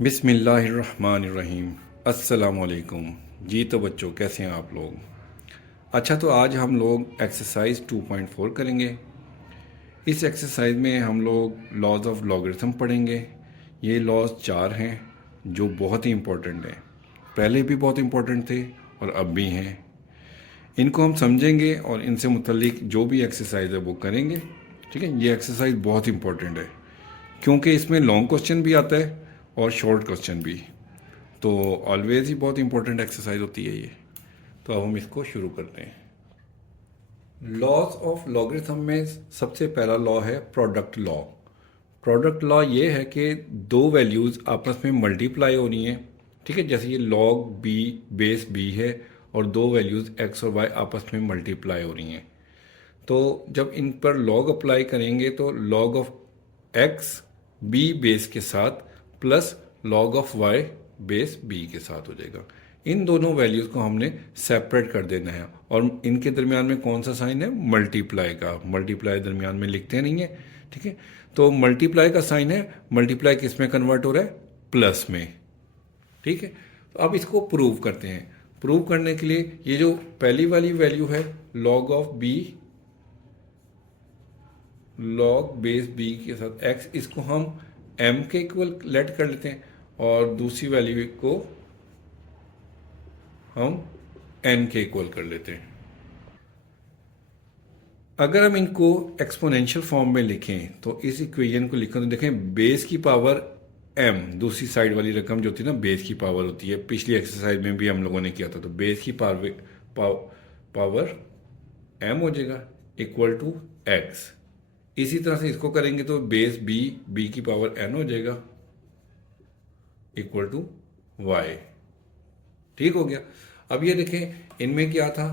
बिस्मिल्लाहिर्रहमानिर्रहीम। अस्सलामुअलैकुम। जी तो बच्चों, कैसे हैं आप लोग? अच्छा, तो आज हम लोग एक्सरसाइज 2.4 करेंगे। इस एक्सरसाइज में हम लोग लॉज ऑफ लॉगरिथम पढ़ेंगे। ये लॉज 4 हैं जो बहुत ही इम्पोर्टेंट हैं। पहले भी बहुत इम्पोर्टेंट थे और अब भी हैं। इनको हम समझेंगे और इनसे मुतल्लिक जो भी एक्सरसाइज है वो करेंगे। ठीक है, ये एक्सरसाइज बहुत इम्पोर्टेंट है क्योंकि इसमें लॉन्ग क्वेश्चन भी आता है और शॉर्ट क्वेश्चन भी। तो ऑलवेज ही बहुत इंपॉर्टेंट एक्सरसाइज होती है ये। तो अब हम इसको शुरू करते हैं। लॉज ऑफ लॉगरिथम में सबसे पहला लॉ है प्रोडक्ट लॉ। प्रोडक्ट लॉ ये है कि दो वैल्यूज़ आपस में मल्टीप्लाई हो रही हैं। ठीक है, जैसे ये लॉग बी बेस बी है और दो वैल्यूज़ एक्स और वाई आपस में मल्टीप्लाई हो रही हैं। तो जब इन पर लॉग अप्लाई करेंगे तो log of x b base के साथ plus log of y base b के साथ हो जाएगा। इन दोनों वैल्यूज़ को हमने सेपरेट कर देना है और इनके दरमियान में कौन सा साइन है? मल्टीप्लाई का। मल्टीप्लाई दरमियान में लिखते नहीं है। ठीक है, तो मल्टीप्लाई का साइन है। मल्टीप्लाई किस में कन्वर्ट हो रहा है? प्लस में। ठीक है, तो अब इसको प्रूव करते हैं। प्रूव करने के लिए ये जो पहली वाली वैल्यू है log of b log base b के साथ एक्स, इसको हम एम के इक्वल लेट कर लेते हैं और दूसरी वैल्यू को हम एन के इक्वल कर लेते हैं। अगर हम इनको एक्सपोनेंशियल फॉर्म में लिखें तो इस इक्वेशन को लिखें तो देखें बेस की पावर एम, दूसरी साइड वाली रकम जो होती है ना बेस की पावर होती है। पिछली एक्सरसाइज में भी हम लोगों ने किया था। तो बेस की पावर एम हो जाएगा इक्वल टू एक्स। इसी तरह से इसको करेंगे तो बेस बी बी की पावर एन हो जाएगा इक्वल टू वाई। ठीक हो गया। अब ये देखें इनमें क्या था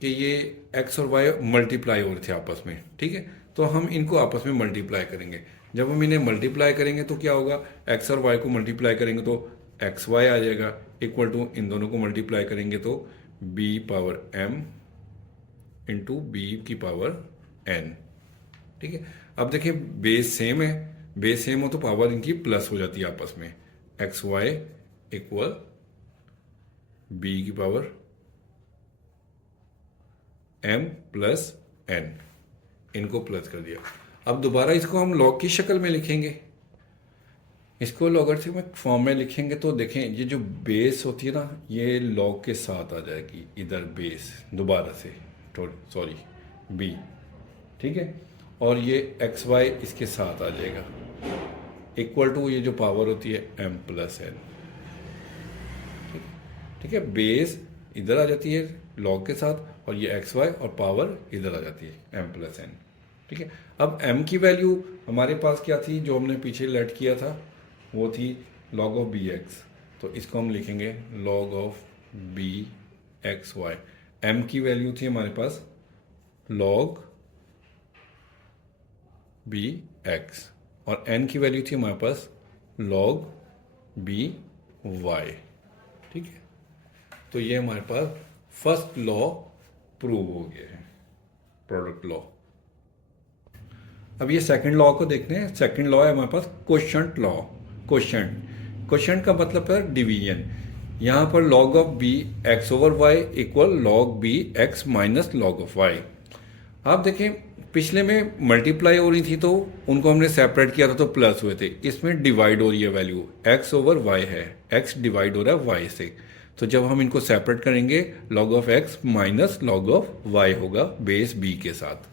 कि ये एक्स और वाई मल्टीप्लाई हो रहे थे आपस में। ठीक है, तो हम इनको आपस में मल्टीप्लाई करेंगे। जब हम इन्हें मल्टीप्लाई करेंगे तो क्या होगा? एक्स और वाई को मल्टीप्लाई करेंगे तो एक्स वाई आ जाएगा इक्वल टू, इन दोनों को मल्टीप्लाई करेंगे तो b power m into b की पावर एन। ठीक है, अब देखिए बेस सेम है। बेस सेम हो तो पावर इनकी प्लस हो जाती है आपस में। एक्स वाई इक्वल बी की पावर एम प्लस एन। इनको प्लस कर दिया। अब दोबारा इसको हम लॉग की शक्ल में लिखेंगे। इसको लॉगरिथमिक फॉर्म में लिखेंगे तो देखें ये जो बेस होती है ना ये लॉग के साथ आ जाएगी इधर बेस दोबारा से, सॉरी बी। ठीक है, और ये एक्स वाई इसके साथ आ जाएगा इक्वल टू ये जो पावर होती है एम प्लस एन। ठीक है, बेस इधर आ जाती है लॉग के साथ और ये एक्स वाई और पावर इधर आ जाती है एम प्लस एन। ठीक है, अब एम की वैल्यू हमारे पास क्या थी जो हमने पीछे लेट किया था? वो थी लॉग ऑफ बी एक्स। तो इसको हम लिखेंगे log of b x y. M की वैल्यू थी हमारे पास लॉग बी एक्स और एन की वैल्यू थी हमारे पास लॉग बी वाई। ठीक है, तो ये हमारे पास फर्स्ट लॉ प्रूव हो गया है, प्रोडक्ट लॉ। अब ये सेकंड लॉ को देखते हैं। सेकंड लॉ है हमारे पास क्वोशंट लॉ। क्वोशंट का मतलब है डिवीजन। यहाँ पर log of b x over y equal log b x minus log of y. आप देखें पिछले में मल्टीप्लाई हो रही थी तो उनको हमने सेपरेट किया था तो प्लस हुए थे। इसमें डिवाइड हो रही है वैल्यू, एक्स ओवर वाई है, एक्स डिवाइड हो रहा है वाई से। तो जब हम इनको सेपरेट करेंगे log of x minus log of y होगा बेस बी के साथ।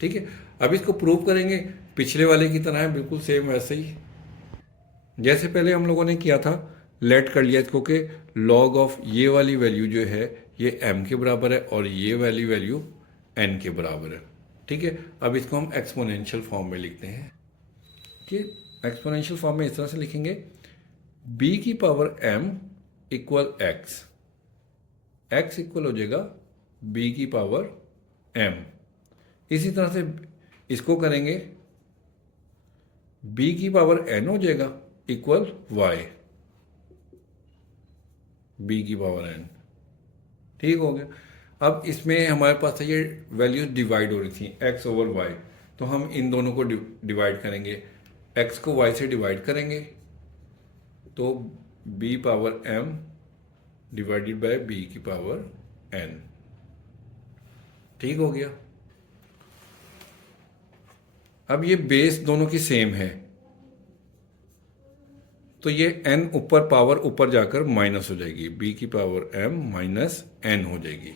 ठीक है, अब इसको प्रूव करेंगे पिछले वाले की तरह है, बिल्कुल सेम वैसे ही जैसे पहले हम लोगों ने किया था। लेट कर लिया इसको कि लॉग ऑफ ये वाली वैल्यू जो है ये एम के बराबर है और ये वाली वैल्यू एन के बराबर है। ठीक है, अब इसको हम एक्सपोनेंशियल फॉर्म में लिखते हैं कि एक्सपोनेंशियल फॉर्म में इस तरह से लिखेंगे बी की power m equal x. X equal हो जाएगा बी की पावर एम। इसी तरह से इसको करेंगे बी की पावर एन हो जाएगा इक्वल वाई, बी की पावर एन। ठीक हो गया। अब इसमें हमारे पास ये वैल्यूज डिवाइड हो रही थी एक्स ओवर वाई, तो हम इन दोनों को डिवाइड करेंगे। एक्स को वाई से डिवाइड करेंगे तो b power m divided by b की पावर एन। ठीक हो गया। अब ये बेस दोनों की सेम है, तो ये n ऊपर पावर ऊपर जाकर माइनस हो जाएगी, b की पावर m माइनस n हो जाएगी।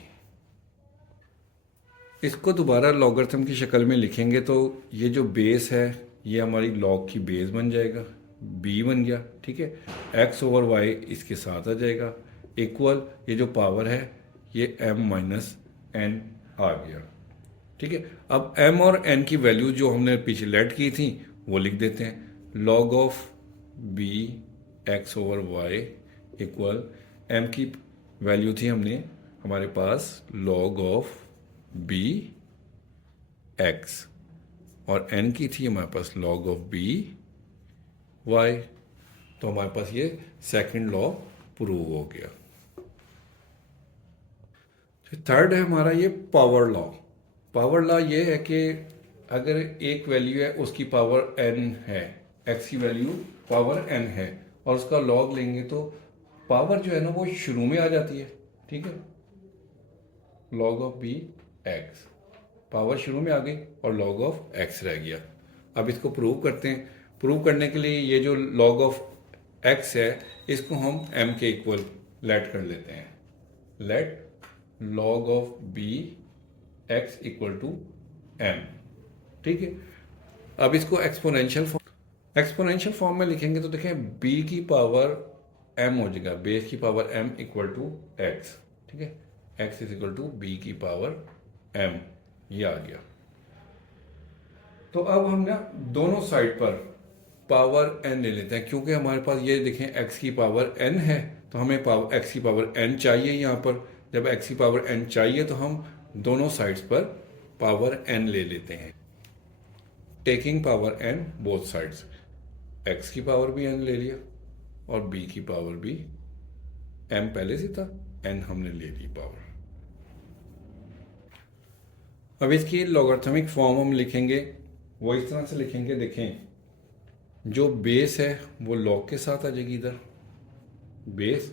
इसको दोबारा लॉगरिथम की शक्ल में लिखेंगे तो ये जो बेस है ये हमारी लॉग की बेस बन जाएगा, b बन गया। ठीक है, x ओवर y इसके साथ आ जाएगा, इक्वल ये जो पावर है ये m माइनस n आ गया। ठीक है, अब m और n की वैल्यू जो हमने पीछे लेट की थी वो लिख देते हैं। Log of b x over y equal m की वैल्यू थी हमने हमारे पास लॉग ऑफ b x और n की थी हमारे पास लॉग ऑफ b y। तो हमारे पास ये सेकंड लॉ प्रूव हो गया। थर्ड है हमारा ये पावर लॉ। पावर लॉ ये है कि अगर एक वैल्यू है उसकी पावर n है, x की वैल्यू पावर n है और उसका लॉग लेंगे तो पावर जो है ना वो शुरू में आ जाती है। ठीक है, log of b x, power शुरू में आ गई और लॉग ऑफ x रह गया। अब इसको प्रूव करते हैं। प्रूव करने के लिए ये जो लॉग ऑफ x है इसको हम m के इक्वल लेट कर लेते हैं। Let log of b x equal to m। ठीक है, अब इसको एक्सपोनेंशियल फॉर्म में लिखेंगे तो देखें b की पावर m हो जाएगा, बेस की power m equal to x। ठीक है, x is equal to b की पावर m, ये आ गया। तो अब हम ना दोनों साइड पर पावर n ले लेते हैं, क्योंकि हमारे पास ये देखें x की पावर n है तो हमें x की पावर n चाहिए। यहाँ पर जब x की पावर n चाहिए तो हम दोनों साइड्स पर पावर n ले लेते हैं, taking power n both sides. x की पावर भी n ले लिया और b की पावर भी m पहले से था, n हमने ले ली पावर। अब इसकी लॉगरिथमिक फॉर्म हम लिखेंगे, वो इस तरह से लिखेंगे। देखें जो बेस है वो लॉग के साथ आ जाएगी, इधर बेस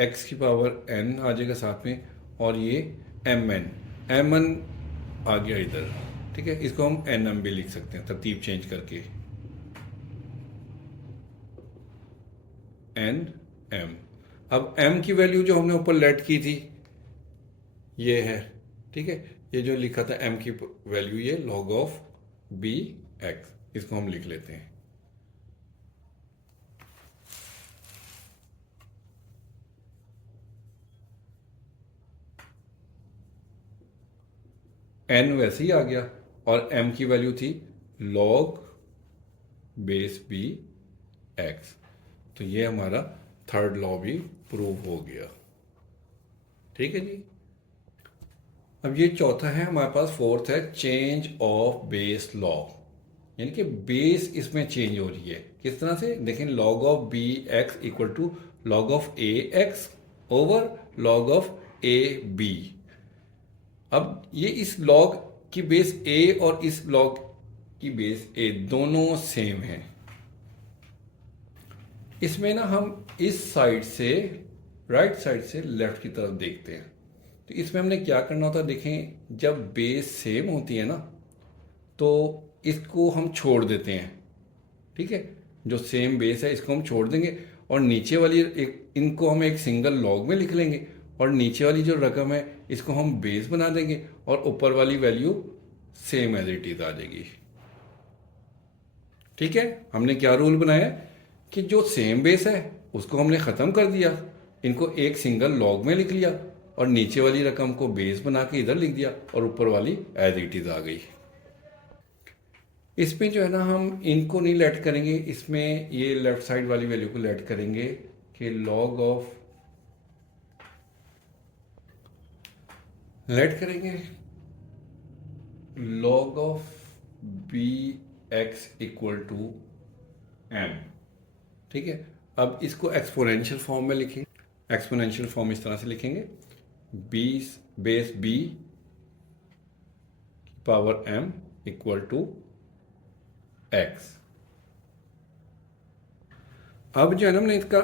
x की पावर n आ जाएगा साथ में और ये mn आ गया इधर। ठीक है, इसको हम nm भी लिख सकते हैं तरतीब चेंज करके, nm। अब m की वैल्यू जो हमने ऊपर लेट की थी ये है। ठीक है, ये जो लिखा था m की वैल्यू ये लॉग ऑफ b x, इसको हम लिख लेते हैं। n वैसे ही आ गया और m की वैल्यू थी log बेस b x। तो ये हमारा थर्ड लॉ भी प्रूव हो गया। ठीक है जी। अब ये चौथा है हमारे पास, फोर्थ है चेंज ऑफ बेस लॉ, यानी कि बेस इसमें चेंज हो रही है। किस तरह से देखें, log of b x equal to log of a x over log of a b. अब ये इस लॉग की बेस a और इस लॉग की बेस a दोनों सेम है। इसमें ना हम इस साइड से राइट साइड से लेफ्ट की तरफ देखते हैं, तो इसमें हमने क्या करना होता है। देखें जब बेस सेम होती है ना तो इसको हम छोड़ देते हैं। ठीक है, जो सेम बेस है इसको हम छोड़ देंगे और नीचे वाली इनको हम एक सिंगल लॉग में लिख लेंगे और नीचे वाली जो रकम है इसको हम बेस बना देंगे और ऊपर वाली value same as it is आ जाएगी। ठीक है, हमने क्या रूल बनाया कि जो सेम बेस है उसको हमने ख़त्म कर दिया, इनको एक सिंगल लॉग में लिख लिया और नीचे वाली रकम को बेस बना के इधर लिख दिया और ऊपर वाली एज इट इज आ गई। इसमें जो है ना हम इनको नहीं लेट करेंगे, इसमें ये लेफ्ट साइड वाली वैल्यू को लेट करेंगे कि लॉग ऑफ लेट करेंगे log of b x equal to m. ठीक है, अब इसको एक्सपोनेंशियल फॉर्म में लिखेंगे। एक्सपोनेंशियल फॉर्म इस तरह से लिखेंगे, b base b power m equal to x. अब जो है ना हमने इसका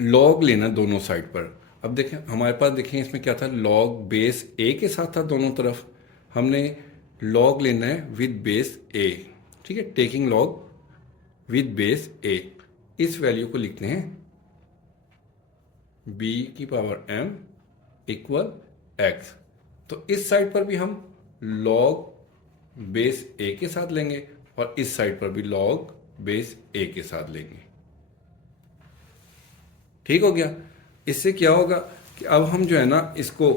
लॉग लेना दोनों साइड पर। अब देखें हमारे पास, देखें इसमें क्या था, लॉग बेस ए के साथ था दोनों तरफ। हमने लॉग लेना है विद बेस ए, ठीक है, टेकिंग लॉग विद बेस ए। इस वैल्यू को लिखते हैं b की पावर m इक्वल x। तो इस साइड पर भी हम लॉग बेस a के साथ लेंगे और इस साइड पर भी लॉग बेस a के साथ लेंगे। ठीक हो गया। इससे क्या होगा कि अब हम जो है ना इसको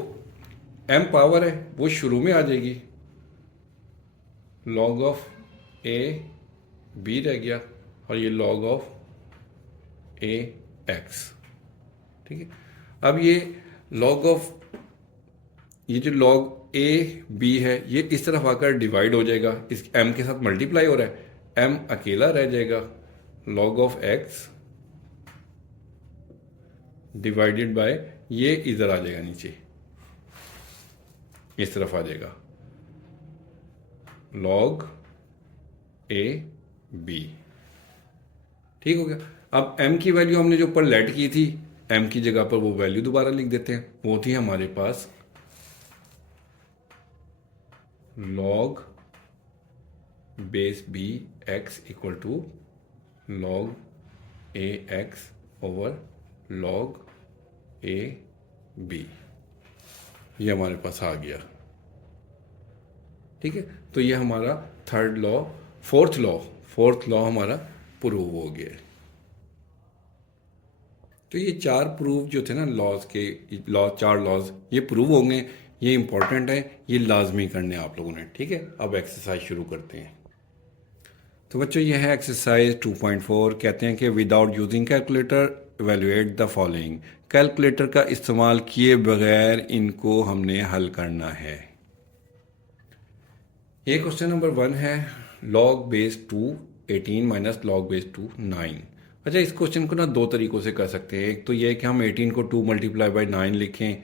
m पावर है वो शुरू में आ जाएगी, लॉग ऑफ a b रह गया और ये लॉग ऑफ a x। ठीक है। अब ये लॉग ऑफ, ये जो लॉग ए बी है ये इस तरफ आकर डिवाइड हो जाएगा, इस m के साथ मल्टीप्लाई हो रहा है, m अकेला रह जाएगा, log of x divided by, ये इधर आ जाएगा नीचे, इस तरफ आ जाएगा, लॉग ए बी। ठीक हो गया। अब m की वैल्यू हमने जो ऊपर लेट की थी, m की जगह पर वो वैल्यू दोबारा लिख देते हैं। वो थी हमारे पास log base B x equal to log A x over log A B. ये हमारे पास आ गया। ठीक है। तो ये हमारा थर्ड लॉ, फोर्थ लॉ हमारा प्रूव हो गया है। तो ये चार प्रूव जो थे ना लॉज के, चार लॉज ये प्रूव होंगे, ये इंपॉर्टेंट है, ये लाजमी करने आप लोगों ने। ठीक है। अब एक्सरसाइज शुरू करते हैं। तो बच्चों ये है एक्सरसाइज 2.4। कहते हैं कि without using calculator evaluate the following. Calculator का इस्तेमाल किए बगैर इनको हमने हल करना है। ये क्वेश्चन नंबर 1 है, log base 2 18 minus log base 2 9। अच्छा, इस क्वेश्चन को ना दो तरीक़ों से कर सकते हैं। एक तो ये है कि हम 18 को 2 मल्टीप्लाई बाई 9 लिखें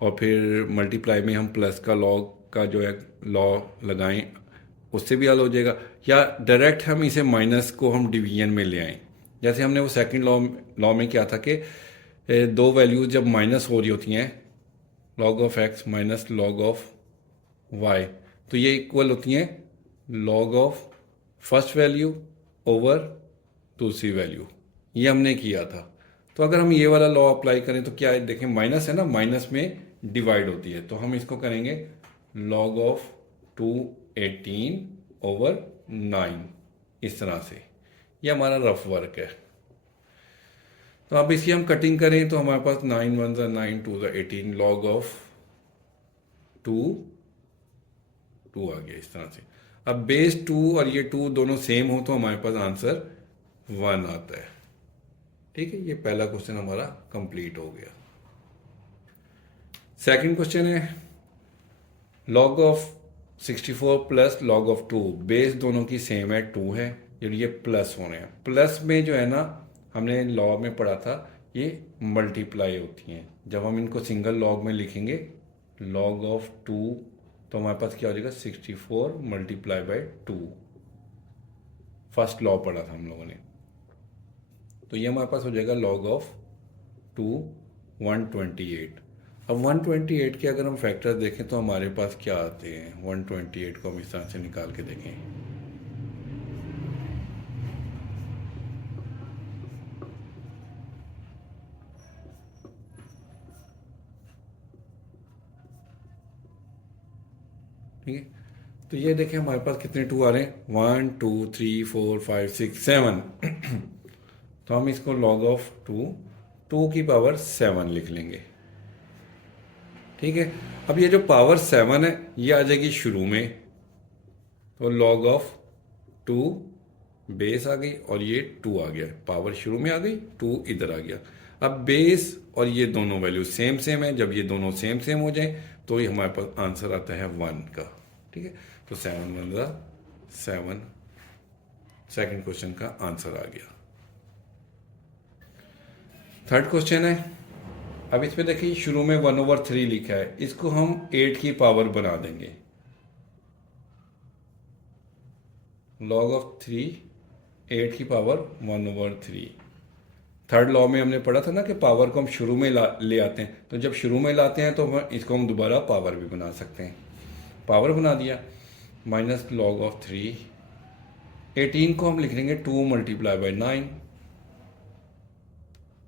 और फिर मल्टीप्लाई में हम प्लस का लॉग का जो है लॉ लगाएं, उससे भी हल हो जाएगा। या डायरेक्ट हम इसे माइनस को हम डिवीजन में ले आएँ, जैसे हमने वो सेकंड लॉ में क्या था कि दो वैल्यूज जब माइनस हो रही होती हैं, log of x minus log of y, तो ये इक्वल होती हैं log of first value over दूसरी वैल्यू। ये हमने किया था। तो अगर हम ये वाला लॉ अप्लाई करें तो क्या है, देखें माइनस है ना, माइनस में डिवाइड होती है, तो हम इसको करेंगे लॉग ऑफ 218 ओवर 9, इस तरह से। ये हमारा रफ वर्क है। तो अब इसकी हम कटिंग करें तो हमारे पास 9 1 ज़ा 9 2 ज़ा 18 लॉग ऑफ 2 आ गया, इस तरह से। अब बेस 2 और ये 2 दोनों सेम हो तो हमारे पास आंसर 1 आता है। ठीक है। ये पहला क्वेश्चन हमारा कंप्लीट हो गया। सेकंड क्वेश्चन है, log of 64 plus log of 2, base दोनों की सेम है, 2 है, ये प्लस होने हैं। प्लस में जो है ना, हमने लॉ में पढ़ा था ये मल्टीप्लाई होती हैं। जब हम इनको सिंगल लॉग में लिखेंगे लॉग ऑफ 2, तो हमारे पास क्या हो जाएगा 64 मल्टीप्लाई बाई 2। फर्स्ट लॉ पढ़ा था हम लोगों ने। तो ये हमारे पास हो जाएगा लॉग ऑफ 2 128। अब 128 के अगर हम फैक्टर देखें तो हमारे पास क्या आते हैं, 128 को हम इस तरह से निकाल के देखें। ठीक है। तो ये देखें हमारे पास कितने 2 आ रहे हैं, 1 2 3 4 5 6 7। तो हम इसको लॉग ऑफ 2 की पावर 7 लिख लेंगे। ठीक है। अब ये जो पावर 7 है ये आ जाएगी शुरू में, तो लॉग ऑफ 2 बेस आ गई और ये 2 आ गया, पावर शुरू में आ गई, 2 इधर आ गया। अब बेस और ये दोनों वैल्यू सेम है, जब ये दोनों सेम हो जाए तो ये हमारे पास आंसर आता है 1 का। ठीक है। तो 7 1 ज़ा 7, सेकंड क्वेश्चन का आंसर आ गया। थर्ड क्वेश्चन है, अब इसमें देखिए शुरू में 1/3 लिखा है, इसको हम 8 की पावर बना देंगे। लॉग ऑफ 3 8 की पावर 1/3। थर्ड लॉ में हमने पढ़ा था ना कि पावर को हम शुरू में ले आते हैं, तो जब शुरू में लाते हैं तो इसको हम दोबारा पावर भी बना सकते हैं। पावर बना दिया, माइनस लॉग ऑफ 3। 18 को हम लिख लेंगे 2 मल्टीप्लाई बाई 9।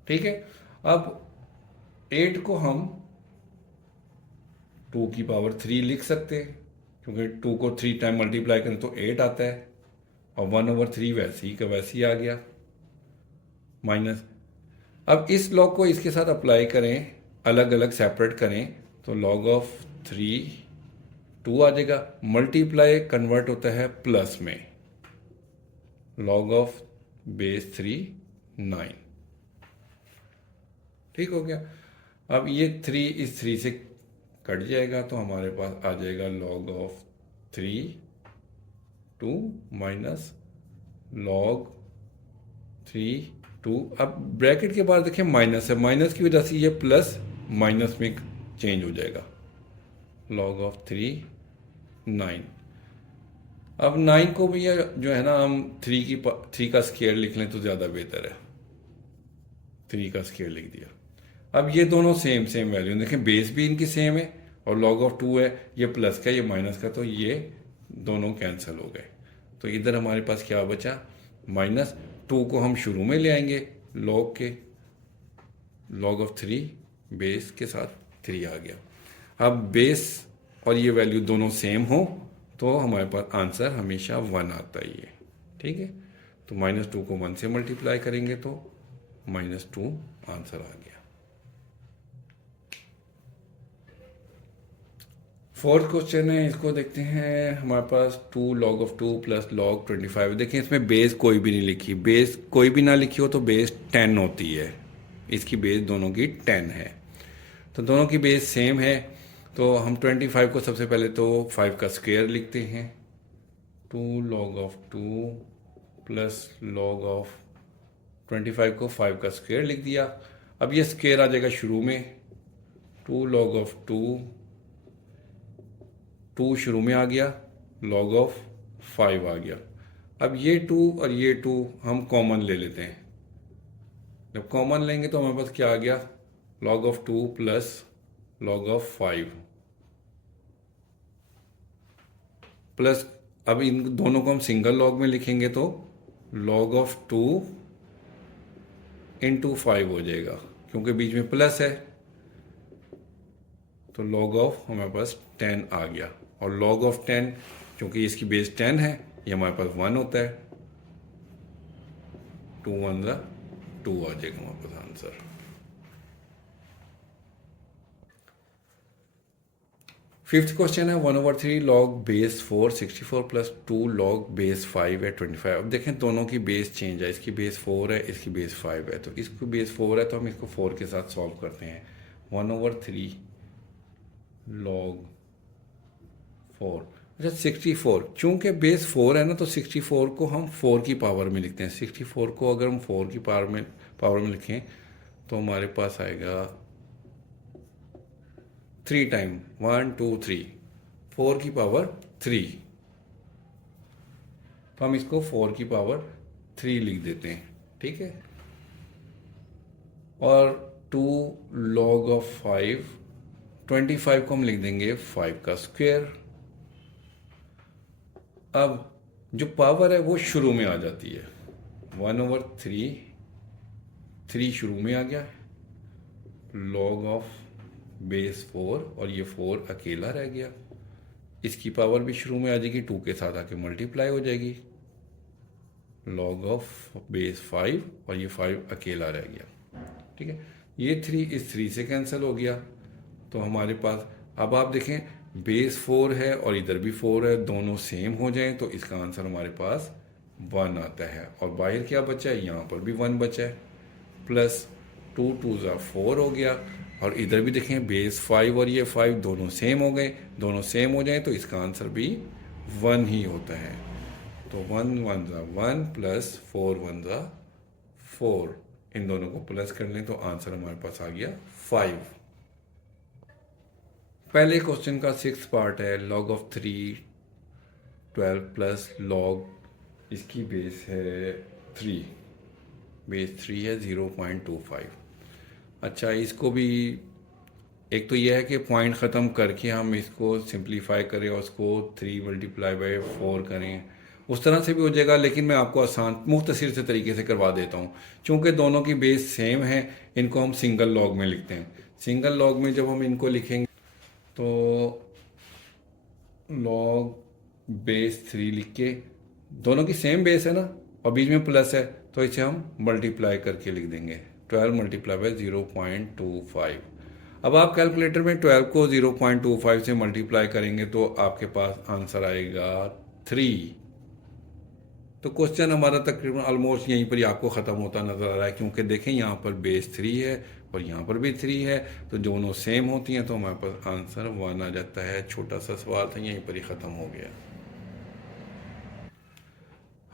ठीक है, अब 8 को हम 2 की पावर 3 लिख सकते हैं, क्योंकि 2 को 3 टाइम मल्टीप्लाई करें तो 8 आता है, और 1/3 वैसे ही का वैसे ही आ गया, माइनस। अब इस लॉग को इसके साथ अप्लाई करें, अलग अलग सेपरेट करें, तो लॉग ऑफ 3 2 आ जाएगा। मल्टीप्लाई कन्वर्ट होता है प्लस में, लॉग ऑफ बेस 3 9। ठीक हो गया। अब ये 3 इस 3 से कट जाएगा, तो हमारे पास आ जाएगा लॉग ऑफ 3 2 माइनस लॉग 3 2। अब ब्रैकेट के बाद देखिए माइनस है, माइनस की वजह से ये प्लस माइनस में चेंज हो जाएगा, लॉग ऑफ 3 9। अब 9 को भी जो है ना हम 3 का स्क्वायर लिख लें तो ज़्यादा बेहतर है। 3 का स्क्वायर लिख दिया। अब ये दोनों सेम सेम वैल्यू देखें, बेस भी इनकी सेम है और लॉग ऑफ 2 है, ये प्लस का ये माइनस का, तो ये दोनों कैंसिल हो गए। तो इधर हमारे पास क्या बचा, माइनस 2 को हम शुरू में ले आएंगे लॉग के, लॉग ऑफ 3 बेस के साथ 3 आ गया। अब बेस और ये वैल्यू दोनों सेम हो तो हमारे पास आंसर हमेशा 1 आता ही है। ठीक है, तो -2 को 1 से मल्टीप्लाई करेंगे तो -2 आंसर आ गया। फोर्थ क्वेश्चन है, इसको देखते हैं। हमारे पास 2 लॉग ऑफ 2 प्लस लॉग 25। देखिए इसमें बेस कोई भी नहीं लिखी, बेस कोई भी ना लिखी हो तो बेस 10 होती है, इसकी बेस दोनों की 10 है, तो दोनों की बेस सेम है। तो हम 25 को सबसे पहले तो 5 का स्क्वायर लिखते हैं, 2 log of 2 plus log of 25 को 5 का स्क्वायर लिख दिया। अब ये स्क्वायर आ जाएगा शुरू में, 2 लॉग ऑफ 2 शुरू में आ गया, लॉग ऑफ 5 आ गया। अब ये 2 और ये 2 हम कॉमन ले लेते हैं, जब कॉमन लेंगे तो हमारे पास क्या आ गया, log of 2 plus log of 5 plus, अब इन दोनों को हम सिंगल लॉग में लिखेंगे तो लॉग ऑफ 2 इंटू 5 हो जाएगा, क्योंकि बीच में प्लस है, तो लॉग ऑफ हमारे पास 10 आ गया। और लॉग ऑफ 10 क्योंकि इसकी बेस 10 है, ये हमारे पास 1 होता है, 2 1 2 आ जाएगा हमारे पास आंसर। फिफ्थ क्वेश्चन है 1/3 log base 4 64 plus 2 log base 5 है 25। अब देखें दोनों की बेस चेंज है, इसकी बेस 4 है, इसकी बेस 5 है, तो इसकी बेस 4 है तो हम इसको 4 के साथ सॉल्व करते हैं। 1/3 लॉग 4, अच्छा 64, चूंकि बेस 4 है ना तो 64 को हम 4 की पावर में लिखते हैं। 64 को अगर हम 4 की पावर में लिखें तो हमारे पास आएगा 3 टाइम 1 2 3, 4 की पावर 3, तो हम इसको 4 की पावर 3 लिख देते हैं। ठीक है, और 2 लॉग ऑफ 5, 25 को हम लिख देंगे 5 का स्क्वायर। अब जो पावर है वो शुरू में आ जाती है, 1/3 3 शुरू में आ गया, लॉग ऑफ बेस 4 और ये 4 अकेला रह गया, इसकी पावर भी शुरू में आ जाएगी, 2 के साथ आके मल्टीप्लाई हो जाएगी, लॉग ऑफ बेस 5 और ये 5 अकेला रह गया। ठीक है, ये 3 इस 3 से कैंसिल हो गया, तो हमारे पास अब आप देखें बेस 4 है और इधर भी 4 है, दोनों सेम हो जाएं तो इसका आंसर हमारे पास 1 आता है। और बाहर क्या बचा है, यहाँ पर भी 1 बचा है, प्लस 2 2 4 हो गया, और इधर भी देखें बेस 5 और ये 5 दोनों सेम हो गए, दोनों सेम हो जाएं तो इसका आंसर भी 1 ही होता है। तो 1 1 1 प्लस 4 1 4, इन दोनों को प्लस कर लें तो आंसर हमारे पास आ गया 5। पहले क्वेश्चन का 6th पार्ट है, लॉग ऑफ 3 12 प्लस लॉग, इसकी बेस है 3, बेस 3 है 0.25। अच्छा, इसको भी एक तो यह है कि पॉइंट ख़त्म करके हम इसको सिंप्लीफाई करें और उसको 3 × 4 करें, उस तरह से भी हो जाएगा, लेकिन मैं आपको आसान मुख्तसर से तरीके से करवा देता हूँ। चूँकि दोनों की बेस सेम है, इनको हम सिंगल लॉग में लिखते हैं। सिंगल लॉग में जब हम इनको लिखेंगे तो लॉग बेस 3 लिख के, दोनों की सेम बेस है ना और बीच में प्लस है, तो इसे हम मल्टीप्लाई करके लिख देंगे 12 × 0.25। अब आप कैलकुलेटर में 12 को 0.25 से मल्टीप्लाई करेंगे तो आपके पास आंसर आएगा 3। तो क्वेश्चन हमारा तकरीबन ऑलमोस्ट यहीं पर ही आपको ख़त्म होता नज़र आ रहा है, क्योंकि देखें यहाँ पर बेस 3 है और यहाँ पर भी 3 है, तो दोनों सेम होती हैं, तो हमारे पास आंसर 1 आ जाता है। छोटा सा सवाल था, यहीं पर ही ख़त्म हो गया।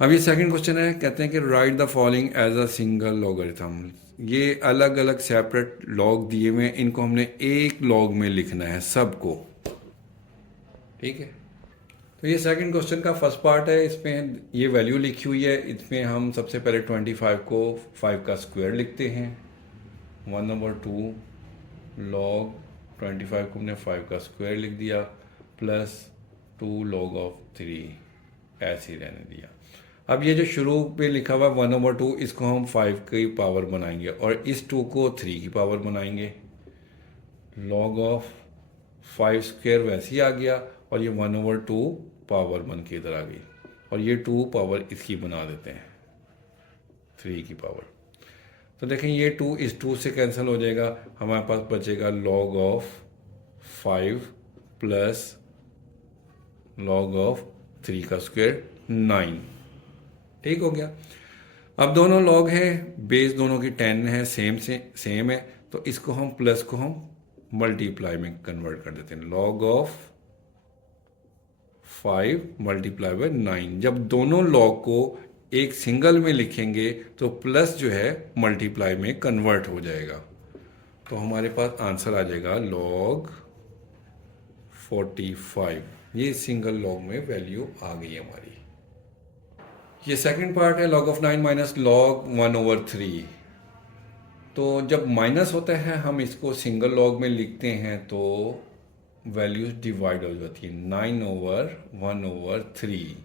अब ये सेकंड क्वेश्चन है, कहते हैं कि write the following as a single logarithm. ये अलग अलग सेपरेट लॉग दिए हुए हैं, इनको हमने एक लॉग में लिखना है सबको, ठीक है। तो ये सेकंड क्वेश्चन का फर्स्ट पार्ट है, इसमें ये वैल्यू लिखी हुई है। इसमें हम सबसे पहले 25 को 5 का स्क्वायर लिखते हैं, 1/2 लॉग 25 को हमने 5 का स्क्वायर लिख दिया, प्लस 2 log of 3 ऐसे ही रहने दिया। अब ये जो शुरू पे लिखा हुआ 1/2, इसको हम 5 की पावर बनाएंगे और इस 2 को 3 की पावर बनाएंगे। log of 5 स्क्वायर वैसे ही आ गया और ये 1/2 पावर बन के इधर आ गई, और ये 2 पावर इसकी बना देते हैं 3 की पावर। तो देखें ये 2 इस 2 से कैंसिल हो जाएगा, हमारे पास बचेगा log of 5 plus log of 3 का स्क्वायर 9। ठीक हो गया। अब दोनों लॉग हैं, बेस दोनों की 10 है, सेम है, तो इसको हम प्लस को हम मल्टीप्लाई में कन्वर्ट कर देते हैं। log of 5 multiply by 9। जब दोनों लॉग को एक सिंगल में लिखेंगे तो प्लस जो है मल्टीप्लाई में कन्वर्ट हो जाएगा, तो हमारे पास आंसर आ जाएगा log 45। ये सिंगल लॉग में वैल्यू आ गई हमारी। ये सेकंड पार्ट है, log of 9 माइनस log 1/3। तो जब माइनस होता है हम इसको सिंगल लॉग में लिखते हैं तो वैल्यूज डिवाइड हो जाती है, 9/1/3।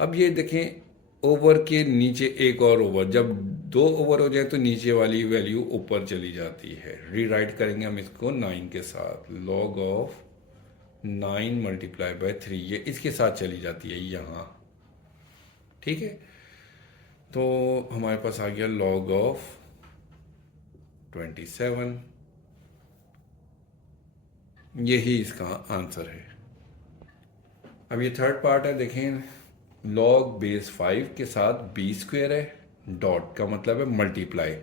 अब ये देखें, ओवर के नीचे एक और ओवर, जब 2 ओवर हो जाए तो नीचे वाली वैल्यू ऊपर चली जाती है। रीराइट करेंगे हम इसको 9 के साथ, log of 9 मल्टीप्लाई बाय 3, ये इसके साथ चली जाती है यहाँ, ठीक है। तो हमारे पास आ गया log of 27, यही इसका आंसर है। अब ये थर्ड पार्ट है, देखें log बेस 5 के साथ b स्क्वायर है, डॉट का मतलब है मल्टीप्लाई,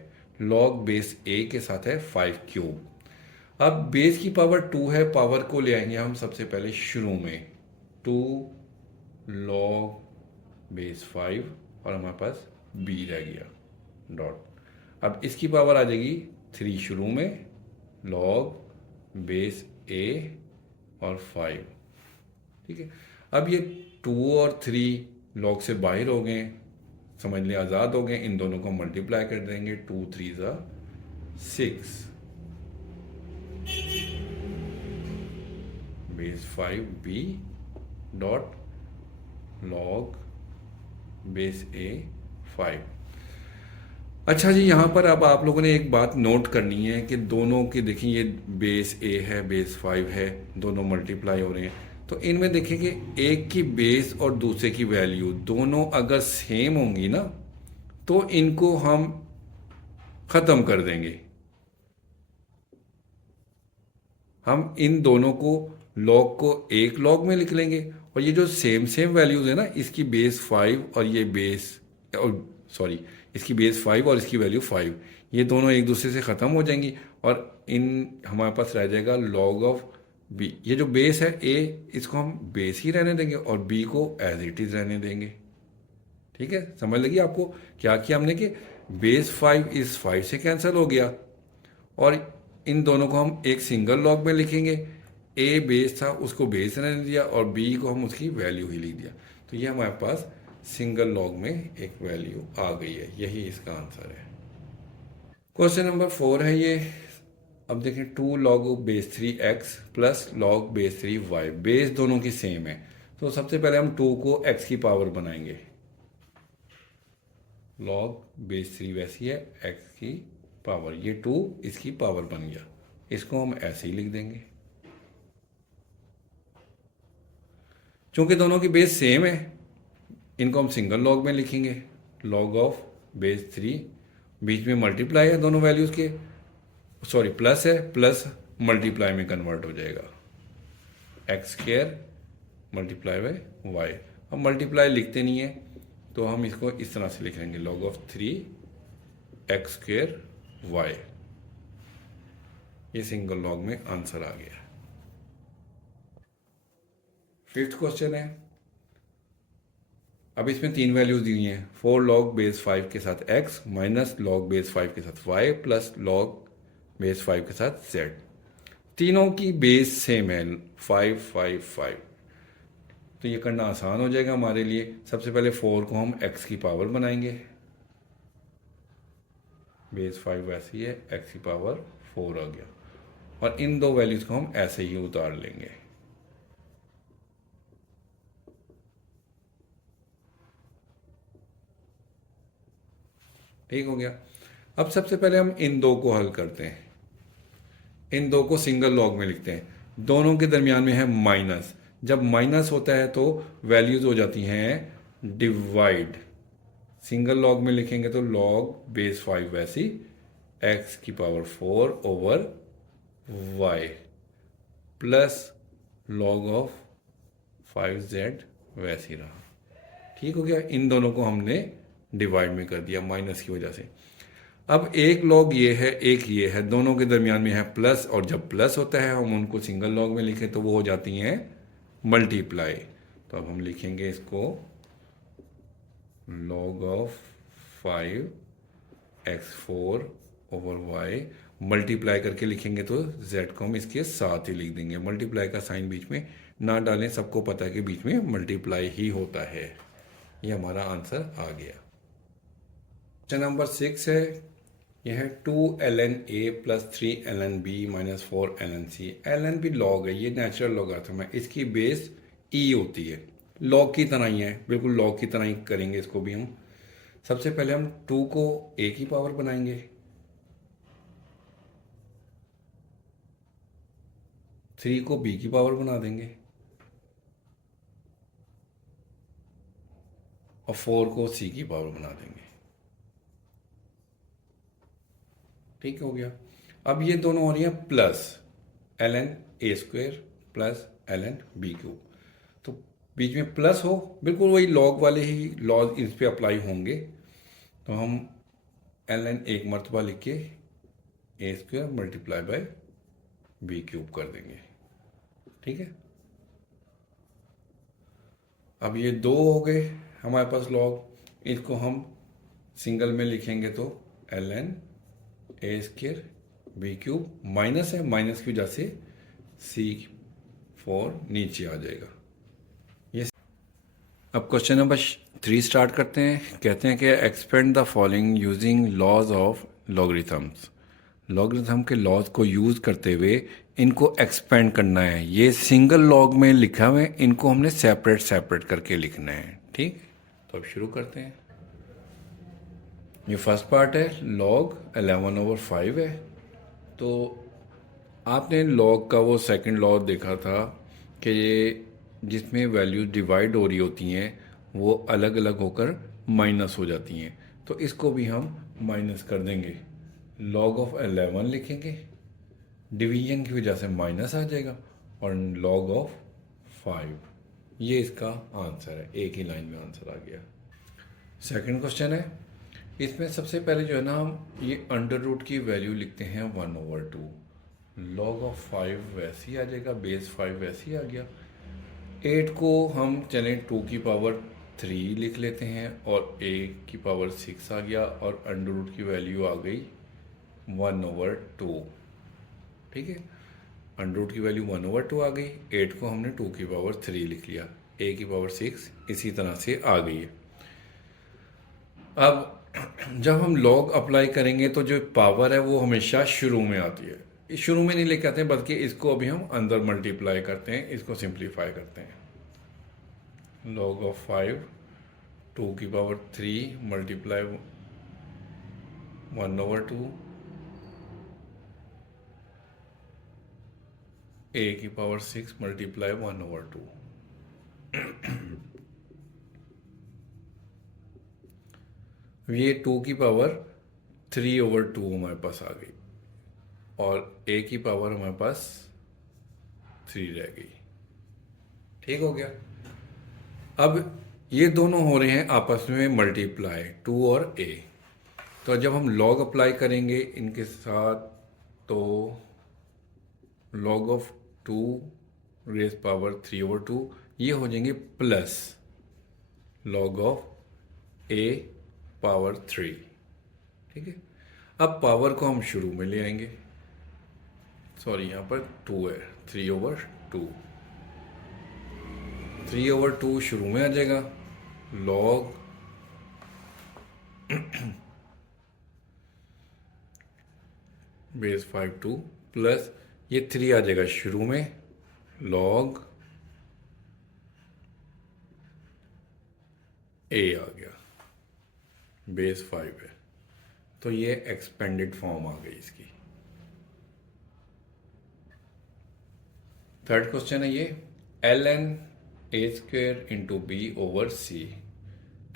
log बेस a के साथ है 5 क्यूब। अब बेस की पावर 2 है, पावर को ले आएंगे हम सबसे पहले शुरू में, 2 log बेस 5 और हमारे पास b रह गया डॉट। अब इसकी पावर आ जाएगी 3 शुरू में, log बेस a और 5, ठीक है। अब ये 2 और 3 log से बाहर हो गए, समझ लें आज़ाद हो गए, इन दोनों को मल्टीप्लाई कर देंगे, 2 3 6 base 5b dot log base a 5। अच्छा जी, यहाँ पर अब आप लोगों ने एक बात नोट करनी है कि दोनों की देखिए, ये बेस a है, बेस 5 है, दोनों मल्टीप्लाई हो रहे हैं, तो इनमें देखें कि एक की बेस और दूसरे की वैल्यू दोनों अगर सेम होंगी ना तो इनको हम ख़त्म कर देंगे। हम इन दोनों को लॉग को एक लॉग में लिख लेंगे, और ये जो सेम वैल्यूज है ना, इसकी बेस 5 और ये बेस, और इसकी बेस 5 और इसकी वैल्यू 5, ये दोनों एक दूसरे से ख़त्म हो जाएंगी और इन हमारे पास रह जाएगा log ऑफ b। ये जो बेस है a, इसको हम बेस ही रहने देंगे और b को एज इट इज़ रहने देंगे, ठीक है। समझ लगी आपको क्या किया हमने कि बेस 5 इस 5 से कैंसिल हो गया और इन दोनों को हम एक सिंगल लॉग में लिखेंगे। a बेस था, उसको बेस रहने दिया और b को हम उसकी वैल्यू ही लिख दिया, तो ये हमारे पास सिंगल लॉग में एक वैल्यू आ गई है, यही इसका आंसर है। क्वेश्चन नंबर 4 है ये। अब देखें 2 log base 3x plus log base 3y, base दोनों की सेम है। तो सबसे पहले हम 2 को x की पावर बनाएंगे। log बेस 3 वैसी है x की पावर, ये 2 इसकी पावर बन गया। इसको हम ऐसे ही लिख देंगे। चूंकि दोनों की बेस सेम है, इनको हम सिंगल लॉग में लिखेंगे। log ऑफ बेस 3, बीच में मल्टीप्लाई है दोनों वैल्यूज़ के, सॉरी प्लस है, प्लस मल्टीप्लाई में कन्वर्ट हो जाएगा। X square multiply by y. अब मल्टीप्लाई लिखते नहीं है तो हम इसको इस तरह से लिख लेंगे, log of 3 x square y. ये सिंगल लॉग में आंसर आ गया। 5th क्वेश्चन है। अब इसमें 3 वैल्यूज दी हुई हैं, 4 log बेस 5 के साथ x माइनस log बेस 5 के साथ y प्लस log बेस 5 के साथ z। तीनों की बेस सेम है 5 5 5, तो ये करना आसान हो जाएगा हमारे लिए। सबसे पहले 4 को हम x की पावर बनाएंगे, बेस 5 वैसी है, x की पावर 4 आ गया। और इन दो वैल्यूज को हम ऐसे ही उतार लेंगे। ठीक हो गया। अब सबसे पहले हम इन दो को हल करते हैं। इन दो को सिंगल लॉग में लिखते हैं। दोनों के दरमियान में है माइनस। जब माइनस होता है तो वैल्यूज हो जाती हैं डिवाइड। सिंगल लॉग में लिखेंगे तो log बेस 5 वैसी, x की power 4 over y plus log of 5z वैसी रहा। ठीक हो गया। इन दोनों को हमने डिवाइड में कर दिया माइनस की वजह से। अब एक लॉग ये है, एक ये है, दोनों के दरमियान में है प्लस, और जब प्लस होता है हम उनको सिंगल लॉग में लिखें तो वो हो जाती हैं मल्टीप्लाई। तो अब हम लिखेंगे इसको log of 5x4 over y, multiply करके लिखेंगे तो z को हम इसके साथ ही लिख देंगे। मल्टीप्लाई का साइन बीच में ना डालें, सबको पता है कि बीच में मल्टीप्लाई ही होता है। ये हमारा आंसर आ गया। क्वेश्चन नंबर 6 है। यह है 2ln a plus 3ln b minus 4ln c। ln भी लॉग है, ये नेचुरल लॉगरिथम है, इसकी बेस e होती है, लॉग की तरह ही है, बिल्कुल लॉग की तरह ही करेंगे इसको भी हम। सबसे पहले हम 2 को a की पावर बनाएंगे, 3 को b की पावर बना देंगे और 4 को c की पावर बना देंगे। ठीक हो गया। अब ये दोनों हो रही हैं plus ln a square plus ln b cube. तो बीच में प्लस हो, बिल्कुल वही लॉग वाले ही लॉज इस पे अप्लाई होंगे। तो हम ln एक मरतबा लिख के a square multiply bye b cube कर देंगे। ठीक है। अब ये 2 हो गए हमारे पास लॉग, इसको हम सिंगल में लिखेंगे तो ln a square b cube, minus है, माइनस की वजह से c4 नीचे आ जाएगा। ये अब क्वेश्चन नंबर 3 स्टार्ट करते हैं। कहते हैं कि expand the following using laws of logarithms. Logarithm के लॉज को यूज करते हुए इनको एक्सपेंड करना है। ये सिंगल लॉग में लिखा हुआ है, इनको हमने सेपरेट सेपरेट करके लिखना है। ठीक, तो अब शुरू करते हैं। ये फर्स्ट पार्ट है, log 11 ओवर 5 है। तो आपने log का वो सेकंड लॉ देखा था कि ये जिसमें वैल्यूज डिवाइड हो रही होती हैं वो अलग अलग होकर माइनस हो जाती हैं। तो इसको भी हम माइनस कर देंगे, log ऑफ 11 लिखेंगे, डिवीजन की वजह से माइनस आ जाएगा, और log ऑफ 5। ये इसका आंसर है, एक ही लाइन में आंसर आ गया। सेकंड क्वेश्चन है। इसमें सबसे पहले जो है ना हम ये अंडर रूट की वैल्यू लिखते हैं 1 ओवर 2। log ऑफ 5 वैसे ही आ जाएगा, बेस 5 वैसे ही आ गया। 8 को हम चलें 2 की पावर 3 लिख लेते हैं, और a की पावर 6 आ गया, और अंडर रूट की वैल्यू आ गई 1 ओवर 2। ठीक है, अंडर रूट की वैल्यू 1 ओवर 2 आ गई। 8 को हमने 2 की पावर 3 लिख लिया, a की पावर 6 इसी तरह से आ गई है। अब जब हम लॉग अप्लाई करेंगे तो जो पावर है वो हमेशा शुरू में आती है। इस शुरू में नहीं लेके आते हैं, बल्कि इसको अभी हम अंदर मल्टीप्लाई करते हैं, इसको सिंप्लीफाई करते हैं। लॉग ऑफ 5 2 की पावर 3 मल्टीप्लाई 1/2 a की पावर 6 मल्टीप्लाई 1/2। ये 2 की पावर 3/2 हमारे पास आ गई और a की पावर हमारे पास 3 रह गई। ठीक हो गया। अब ये दोनों हो रहे हैं आपस में मल्टीप्लाई, 2 और a। तो जब हम लॉग अप्लाई करेंगे इनके साथ, तो लॉग ऑफ 2 रेज पावर 3/2 ये हो जाएंगे plus log of a power 3। ठीक है। अब पावर को हम शुरू में ले आएंगे, सॉरी यहाँ पर 2 है, 3/2। 3/2 शुरू में आ जाएगा। लॉग बेस 5 2 प्लस ये 3 आ जाएगा शुरू में, लॉग a आ गया, बेस 5 है। तो ये एक्सपेंडेड फॉर्म आ गई इसकी। थर्ड क्वेश्चन है ये, ln a² into B over C.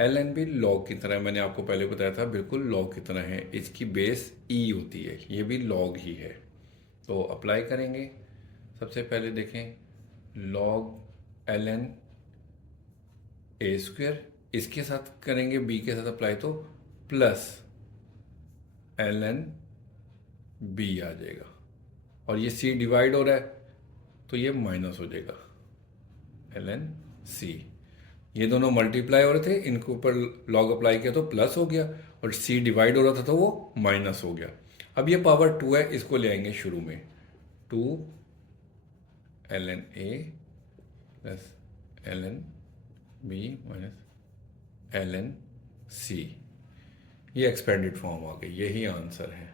ln भी लॉग की तरह, मैंने आपको पहले बताया था, बिल्कुल लॉग की तरह है। इसकी बेस e होती है, ये भी लॉग ही है। तो अप्लाई करेंगे। सबसे पहले देखें, लॉग ln a², इसके साथ करेंगे b के साथ अप्लाई, तो प्लस ln b आ जाएगा। और ये c डिवाइड हो रहा है तो ये माइनस हो जाएगा, ln c। ये दोनों मल्टीप्लाई हो रहे थे, इनके ऊपर लॉग अप्लाई किया तो प्लस हो गया, और c डिवाइड हो रहा था तो वो माइनस हो गया। अब ये पावर 2 है, इसको ले आएंगे शुरू में, 2 ln a plus ln b minus ln c। ये एक्सपेंडेड फॉर्म आ गई, यही आंसर है।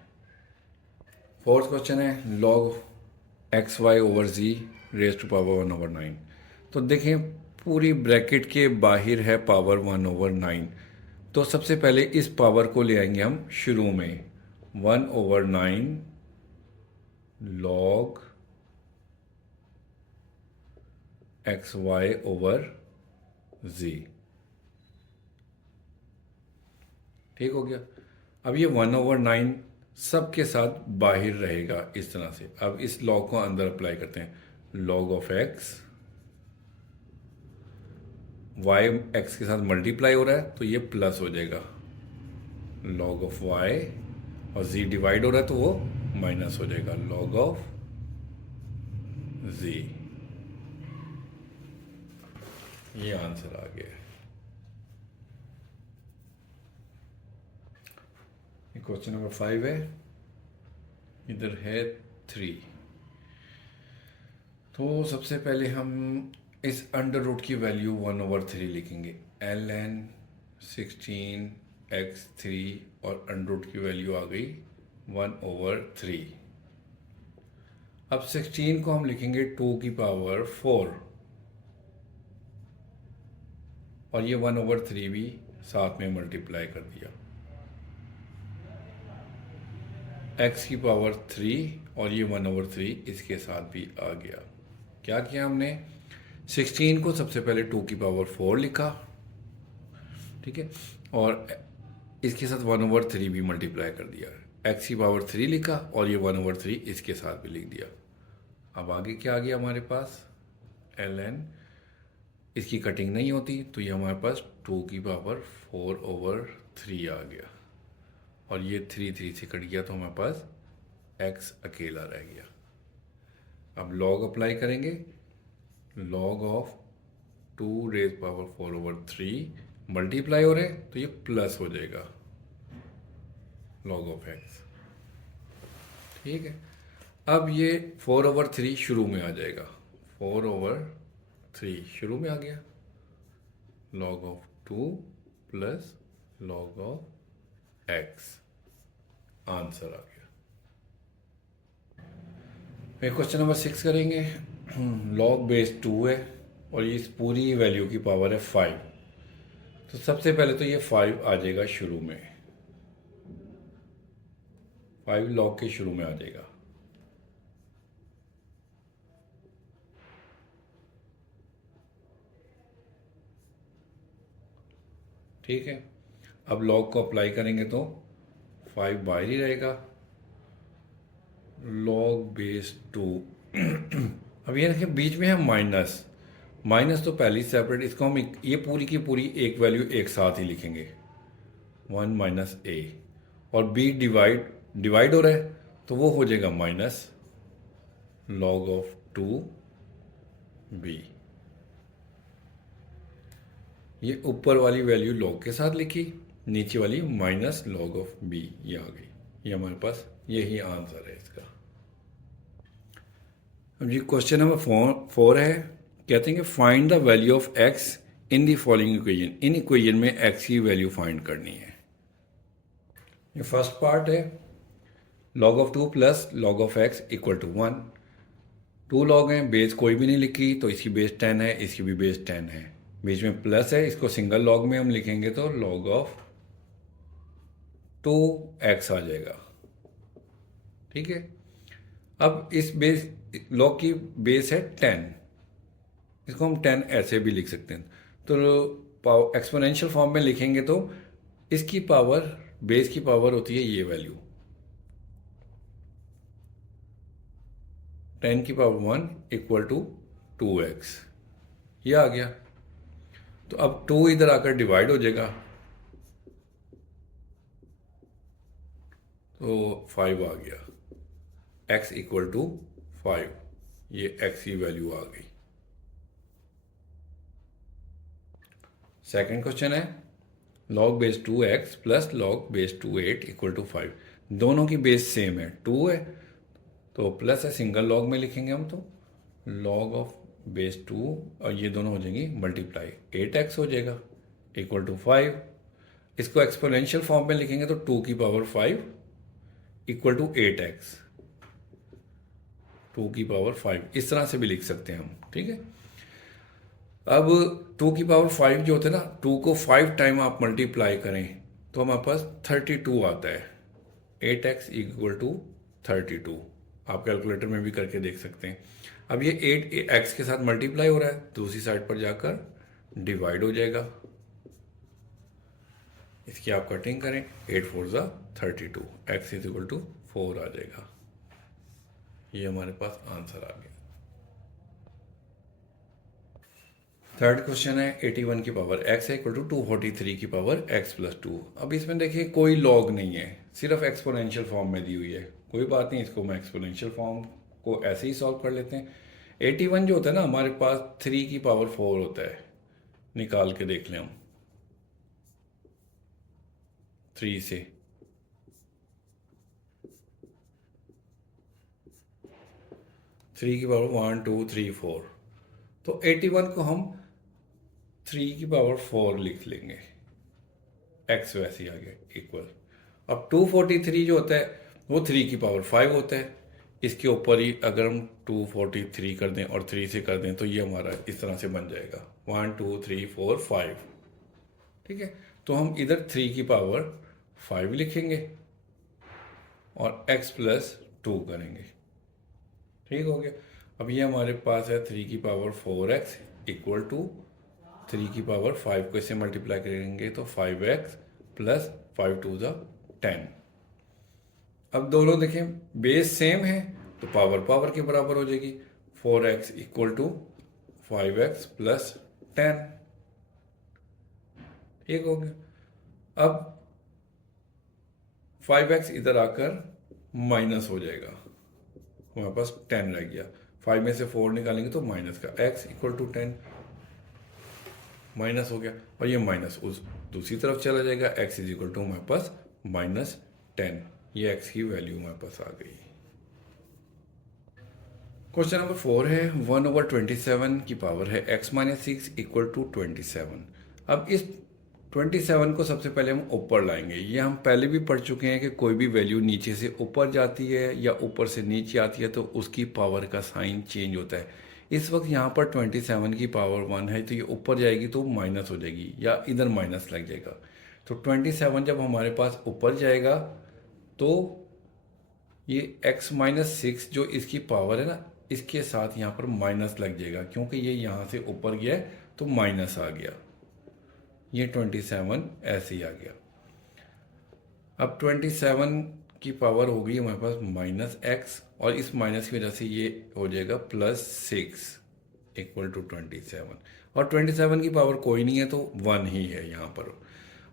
फोर्थ क्वेश्चन है, log x y over g raise to power 1/9। तो देखें, पूरी ब्रैकेट के बाहर है पावर 1/9। तो सबसे पहले इस पावर को ले आएंगे हम शुरू में, 1/9 लॉग एक्स वाई ओवर जी। ठीक हो गया। अब ये 1/9 सबके साथ बाहर रहेगा इस तरह से। अब इस लॉग को अंदर अप्लाई करते हैं, log of x, y x के साथ मल्टीप्लाई हो रहा है तो ये प्लस हो जाएगा, लॉग ऑफ वाई, और जी डिवाइड हो रहा है तो वो माइनस हो जाएगा, लॉग ऑफ जी। ये आंसर आ गया। क्वेश्चन नंबर 5 है, इधर है 3। तो सबसे पहले हम इस अंडर रूट की वैल्यू 1/3 लिखेंगे, ln 16x3, और अंडर रूट की वैल्यू आ गई 1/3। अब 16 को हम लिखेंगे 2 की पावर 4, और ये 1/3 भी साथ में मल्टीप्लाई कर दिया, x की पावर 3, और ये 1/3 इसके साथ भी आ गया। क्या किया हमने, 16 को सबसे पहले 2 की पावर 4 लिखा, ठीक है, और इसके साथ 1/3 भी मल्टीप्लाई कर दिया, x की पावर 3 लिखा, और ये 1/3 इसके साथ भी लिख दिया। अब आगे क्या आ गया हमारे पास, ln, इसकी कटिंग नहीं होती तो ये हमारे पास 2 की पावर 4/3 आ गया, और ये 3 से कट गया तो हमारे पास x अकेला रह गया। अब लॉग अप्लाई करेंगे, log of 2 raise power 4/3 multiply हो रहे तो ये प्लस हो जाएगा, लॉग ऑफ x। ठीक है। अब ये 4/3 शुरू में आ जाएगा, 4/3 शुरू में आ गया, log of 2 plus log of X, answer आ गया। फिर क्वेश्चन नंबर 6 करेंगे। लॉग बेस 2 है और ये इस पूरी वैल्यू की पावर है 5। तो सबसे पहले तो ये 5 आ जाएगा शुरू में, 5 लॉग के शुरू में आ जाएगा। ठीक है, अब लॉग को अप्लाई करेंगे तो 5 बाहर ही रहेगा, लॉग बेस 2। अब ये देखिए बीच में है माइनस, माइनस तो पहले ही सेपरेट, इसको हम ये पूरी की पूरी एक वैल्यू एक साथ ही लिखेंगे, 1 माइनस ए, और बी डिवाइड हो रहा है तो वो हो जाएगा माइनस लॉग ऑफ 2 बी। ये ऊपर वाली वैल्यू लॉग के साथ लिखी, नीचे वाली माइनस लॉग ऑफ बी, ये आ गई। ये हमारे पास यही आंसर है इसका। अब जी क्वेश्चन नंबर 4 है, कहते हैं कि find the value of x in the following equation. इन इक्वेशन में एक्स की वैल्यू फाइंड करनी है। ये फर्स्ट पार्ट है, log of 2 plus log of x equal to 1। 2 log हैं, बेस कोई भी नहीं लिखी तो इसकी बेस 10 है, इसकी भी बेस 10 है, बीच में प्लस है, इसको सिंगल लॉग में हम लिखेंगे तो लॉग ऑफ 2x आ जाएगा। ठीक है, अब इस बेस लॉग की बेस है 10, इसको हम 10 ऐसे भी लिख सकते हैं। तो एक्सपोनेंशियल फॉर्म में लिखेंगे तो इसकी पावर, बेस की पावर होती है ये वैल्यू, 10 की पावर 1 इक्वल टू 2x, ये आ गया। तो अब 2 इधर आकर डिवाइड हो जाएगा तो 5 आ गया, x इक्वल टू 5, ये x की वैल्यू आ गई। सेकंड क्वेश्चन है, log base 2x plus log base 28 equal to 5। दोनों की बेस सेम है, 2 है तो प्लस है, सिंगल लॉग में लिखेंगे हम तो लॉग ऑफ बेस 2, और ये दोनों हो जाएंगी मल्टीप्लाई, 8x हो जाएगा इक्वल टू 5। इसको एक्सपोनेंशियल फॉर्म में लिखेंगे तो 2 की पावर 5 इक्वल टू 8x, 2 की पावर 5, इस तरह से भी लिख सकते हैं हम। ठीक है, अब 2 की पावर 5 जो होता है ना, 2 को 5 टाइम आप मल्टीप्लाई करें तो हमारे पास 32 आता है, 8x इक्वल टू 32। आप कैलकुलेटर में भी करके देख सकते हैं। अब ये 8x के साथ मल्टीप्लाई हो रहा है, दूसरी साइड पर जाकर डिवाइड हो जाएगा, इसकी आप कटिंग करें, 8 4 ज़ा 32, x इज इक्वल टू 4 आ जाएगा। ये हमारे पास आंसर आ गया। थर्ड क्वेश्चन है, 81 की पावर x है इक्वल टू 243 की पावर x प्लस 2। अब इसमें देखिए कोई लॉग नहीं है, सिर्फ एक्सपोनेंशियल फॉर्म में दी हुई है। कोई बात नहीं, इसको मैं एक्सपोनेंशियल फॉर्म को ऐसे ही सॉल्व कर लेते हैं। 81 जो होता है ना, हमारे पास 3 की पावर 4 होता है, निकाल के देख लें हम 3 से। 3 की पावर 1 2 3 4, तो 81 को हम 3 की पावर 4 लिख लेंगे, x वैसे ही आ गया इक्वल। अब 243 जो होता है वो 3 की पावर 5 होता है, इसके ऊपर ही अगर हम 243 कर दें और 3 से कर दें तो ये हमारा इस तरह से बन जाएगा 1 2 3 4 5। ठीक है, तो हम इधर 3 की पावर 5 लिखेंगे और x प्लस 2 करेंगे। ठीक हो गया, अब ये हमारे पास है 3 की पावर 4x इक्वल टू 3 की पावर 5 को इससे मल्टीप्लाई करेंगे तो 5x प्लस 5 2 ज़ा 10। अब दोनों देखें बेस सेम है तो पावर पावर के बराबर हो जाएगी, 4x equal to 5x plus 10। ठीक हो गया, अब 5x इधर आकर माइनस हो जाएगा, हमारे पास 10 रह गया, 5 में से 4 निकालेंगे तो माइनस का x इक्वल टू 10 माइनस हो गया, और ये माइनस उस दूसरी तरफ चला जाएगा, x इज इक्वल टू हमारे पास माइनस 10। ये x की वैल्यू हमारे पास आ गई। क्वेश्चन नंबर 4 है, 1/27 की पावर है x माइनस 6 इक्वल टू 27। अब इस 27 को सबसे पहले हम ऊपर लाएंगे। ये हम पहले भी पढ़ चुके हैं कि कोई भी वैल्यू नीचे से ऊपर जाती है या ऊपर से नीचे आती है तो उसकी पावर का साइन चेंज होता है। इस वक्त यहाँ पर 27 की पावर 1 है तो ये ऊपर जाएगी तो माइनस हो जाएगी या इधर माइनस लग जाएगा। तो 27 जब हमारे पास ऊपर जाएगा तो ये x-6 जो इसकी पावर है ना, इसके साथ यहाँ पर माइनस लग जाएगा क्योंकि ये यहाँ से ऊपर गया है तो माइनस आ गया। ये 27 ऐसे ही आ गया। अब 27 की पावर हो गई हमारे पास -x और इस माइनस की वजह से ये हो जाएगा +6 इक्वल टू 27। और 27 की पावर कोई नहीं है तो 1 ही है यहाँ पर।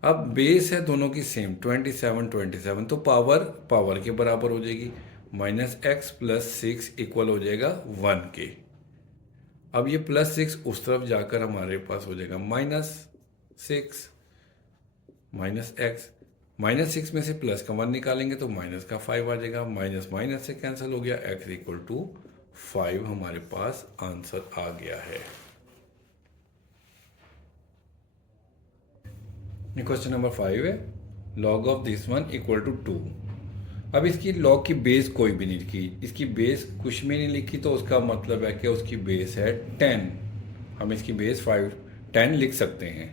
अब बेस है दोनों की सेम 27 तो पावर के बराबर हो जाएगी। -x + 6 इक्वल हो जाएगा 1 के। अब ये +6 उस तरफ जाकर हमारे पास हो जाएगा -6 -x। -6 में से प्लस का 1 निकालेंगे तो माइनस का 5 आ जाएगा। माइनस माइनस से कैंसिल हो गया, x इक्वल टू 5 हमारे पास आंसर आ गया है। क्वेश्चन नंबर 5 है log of this one equal to 2। अब इसकी लॉग की बेस कोई भी नहीं लिखी, इसकी बेस कुछ में नहीं लिखी तो उसका मतलब है कि उसकी बेस है 10। हम इसकी बेस 10 लिख सकते हैं।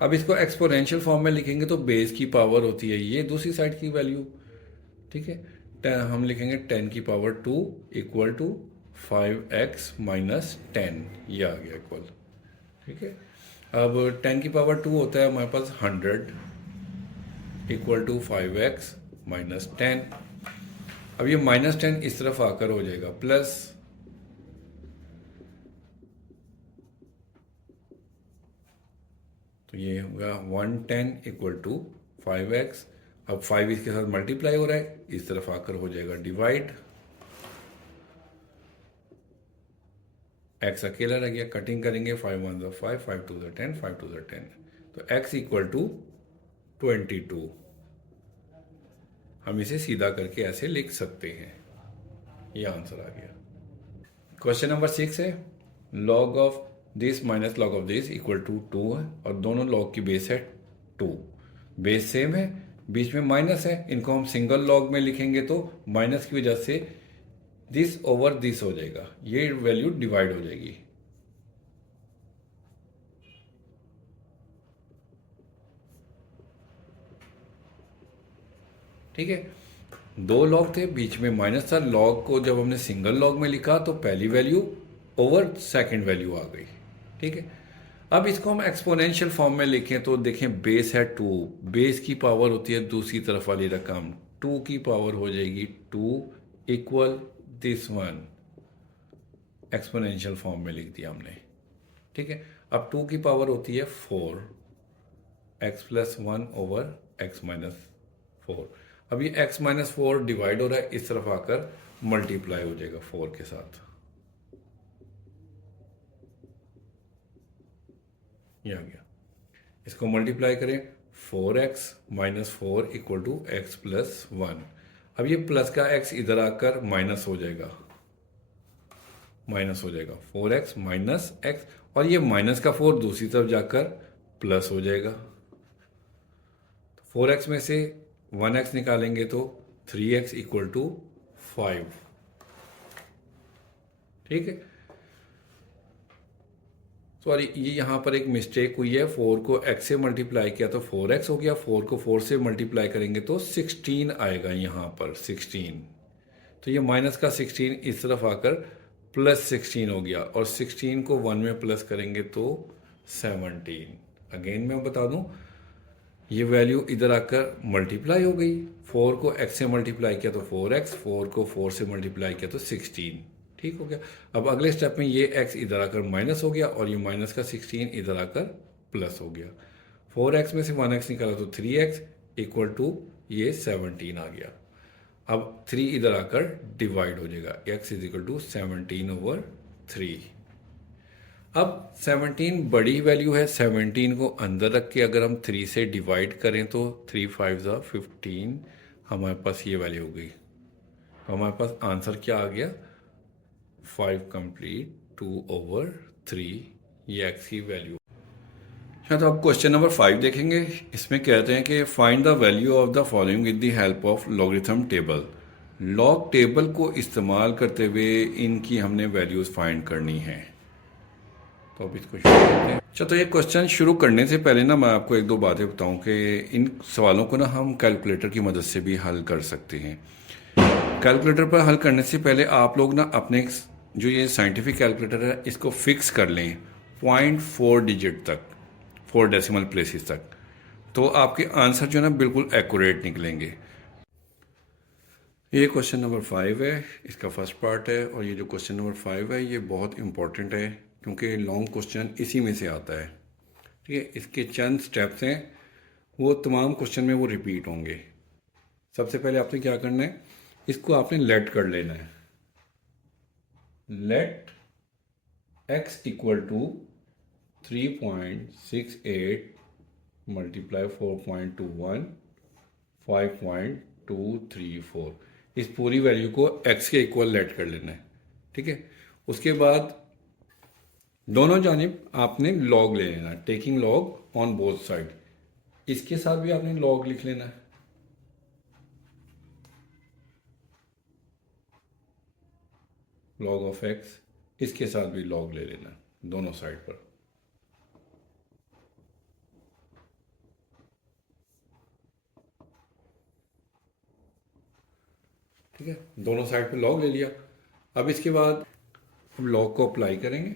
अब इसको एक्सपोनेंशियल फॉर्म में लिखेंगे तो बेस की पावर होती है ये दूसरी साइड की वैल्यू, ठीक है। हम लिखेंगे 10 की पावर 2 इक्वल टू 5x - 10, ये आ गया इक्वल, ठीक है। अब 10 की पावर 2 होता है हमारे पास 100 इक्वल टू 5x - 10। अब ये -10 इस तरफ आकर हो जाएगा प्लस, तो ये होगा 110 इक्वल टू 5x। अब 5 इसके साथ मल्टीप्लाई हो रहा है, इस तरफ आकर हो जाएगा डिवाइड। x अकेला रह गया, कटिंग करेंगे 5 1 ज़ा 5, 5 2 ज़ा 10, 5 2 ज़ा 10, तो x इक्वल टू 22। हम इसे सीधा करके ऐसे लिख सकते हैं, ये आंसर आ गया। क्वेश्चन नंबर 6 है log of this minus log of this equal to 2 है और दोनों लॉग की बेस है 2। बेस सेम है, बीच में माइनस है, इनको हम सिंगल लॉग में लिखेंगे तो माइनस की वजह से दिस ओवर दिस हो जाएगा, ये वैल्यू डिवाइड हो जाएगी। ठीक है, दो लॉग थे, बीच में माइनस था। लॉग को जब हमने सिंगल लॉग में लिखा तो पहली वैल्यू ओवर सेकंड वैल्यू आ गई, ठीक है। अब इसको हम एक्सपोनेंशियल फॉर्म में लिखें तो देखें बेस है 2, बेस की पावर होती है दूसरी तरफ वाली रकम, 2 की पावर हो जाएगी 2 equal this one, exponential form में लिख दिया हमने, ठीक है। अब 2 की पावर होती है 4, x + 1 ओवर x - 4। अब ये x - 4 डिवाइड हो रहा है, इस तरफ आकर मल्टीप्लाई हो जाएगा 4 के साथ, ये आ गया। इसको मल्टीप्लाई करें 4x - 4 इक्वल टू x + 1। अब ये प्लस का x इधर आकर माइनस हो जाएगा, 4x - x, और ये माइनस का 4 दूसरी तरफ जाकर प्लस हो जाएगा। 4x में से 1x निकालेंगे तो 3x इक्वल टू 5, ठीक है। सॉरी, ये यहाँ पर एक मिस्टेक हुई है, 4 को x से मल्टीप्लाई किया तो 4x हो गया, 4 को 4 से मल्टीप्लाई करेंगे तो 16 आएगा यहाँ पर 16, तो ये माइनस का 16 इस तरफ आकर प्लस 16 हो गया, और 16 को 1 में प्लस करेंगे तो 17। अगेन मैं बता दूं, ये वैल्यू इधर आकर मल्टीप्लाई हो गई, 4 को x से मल्टीप्लाई किया तो 4x, 4 को 4 से मल्टीप्लाई किया तो 16, ठीक हो गया। अब अगले स्टेप में ये x इधर आकर माइनस हो गया और ये माइनस का 16 इधर आकर प्लस हो गया। 4x में से 1x निकाला तो 3x इक्वल टू ये 17 आ गया। अब 3 इधर आकर डिवाइड हो जाएगा, x इक्वल टू 17 ओवर 3। अब 17 बड़ी वैल्यू है, 17 को अंदर रख के अगर हम 3 से डिवाइड करें तो 3 5 ज़ा 15, हमारे पास ये वैल्यू हो गई। हमारे पास आंसर क्या आ गया, 5 कंप्लीट 2 ओवर 3, ये x की वैल्यू। अच्छा, तो अब क्वेश्चन नंबर 5 देखेंगे। इसमें कहते हैं कि find the value of the following with the help of logarithm table. Log table को इस्तेमाल करते हुए इनकी हमने वैल्यूज़ फाइंड करनी है। तो अब इसको शुरू करते हैं। अच्छा, तो ये क्वेश्चन शुरू करने से पहले ना मैं आपको एक दो बातें बताऊं कि इन सवालों को ना हम कैलकुलेटर की मदद से भी हल कर सकते हैं। कैलकुलेटर पर हल करने से पहले आप लोग ना अपने जो ये साइंटिफिक कैलकुलेटर है इसको फिक्स कर लें 0.4 डिजिट तक, 4 डेसिमल प्लेसेस तक। तो आपके आंसर जो है ना बिल्कुल एक्यूरेट निकलेंगे। ये क्वेश्चन नंबर 5 है, इसका फर्स्ट पार्ट है। और ये जो क्वेश्चन नंबर 5 है ये बहुत इंपॉर्टेंट है क्योंकि लॉन्ग क्वेश्चन इसी में से आता है। ठीक है, इसके चंद स्टेप्स हैं, वो तमाम क्वेश्चन में वो रिपीट होंगे। सबसे पहले आपने क्या करना है, इसको आपने लेट कर लेना है। Let x equal to 3.68 multiply 4.21 5.234, इस पूरी वैल्यू को x के इक्वल लेट कर लेना है। ठीक है, उसके बाद दोनों जानिब आपने लॉग ले लेना, taking log on both side. इसके साथ भी आपने लॉग लिख लेना है। लॉग ऑफ x, इसके साथ भी लॉग ले लेना दोनों साइड पर। ठीक है, दोनों साइड पर लॉग ले लिया। अब इसके बाद अब लॉग को अप्लाई करेंगे।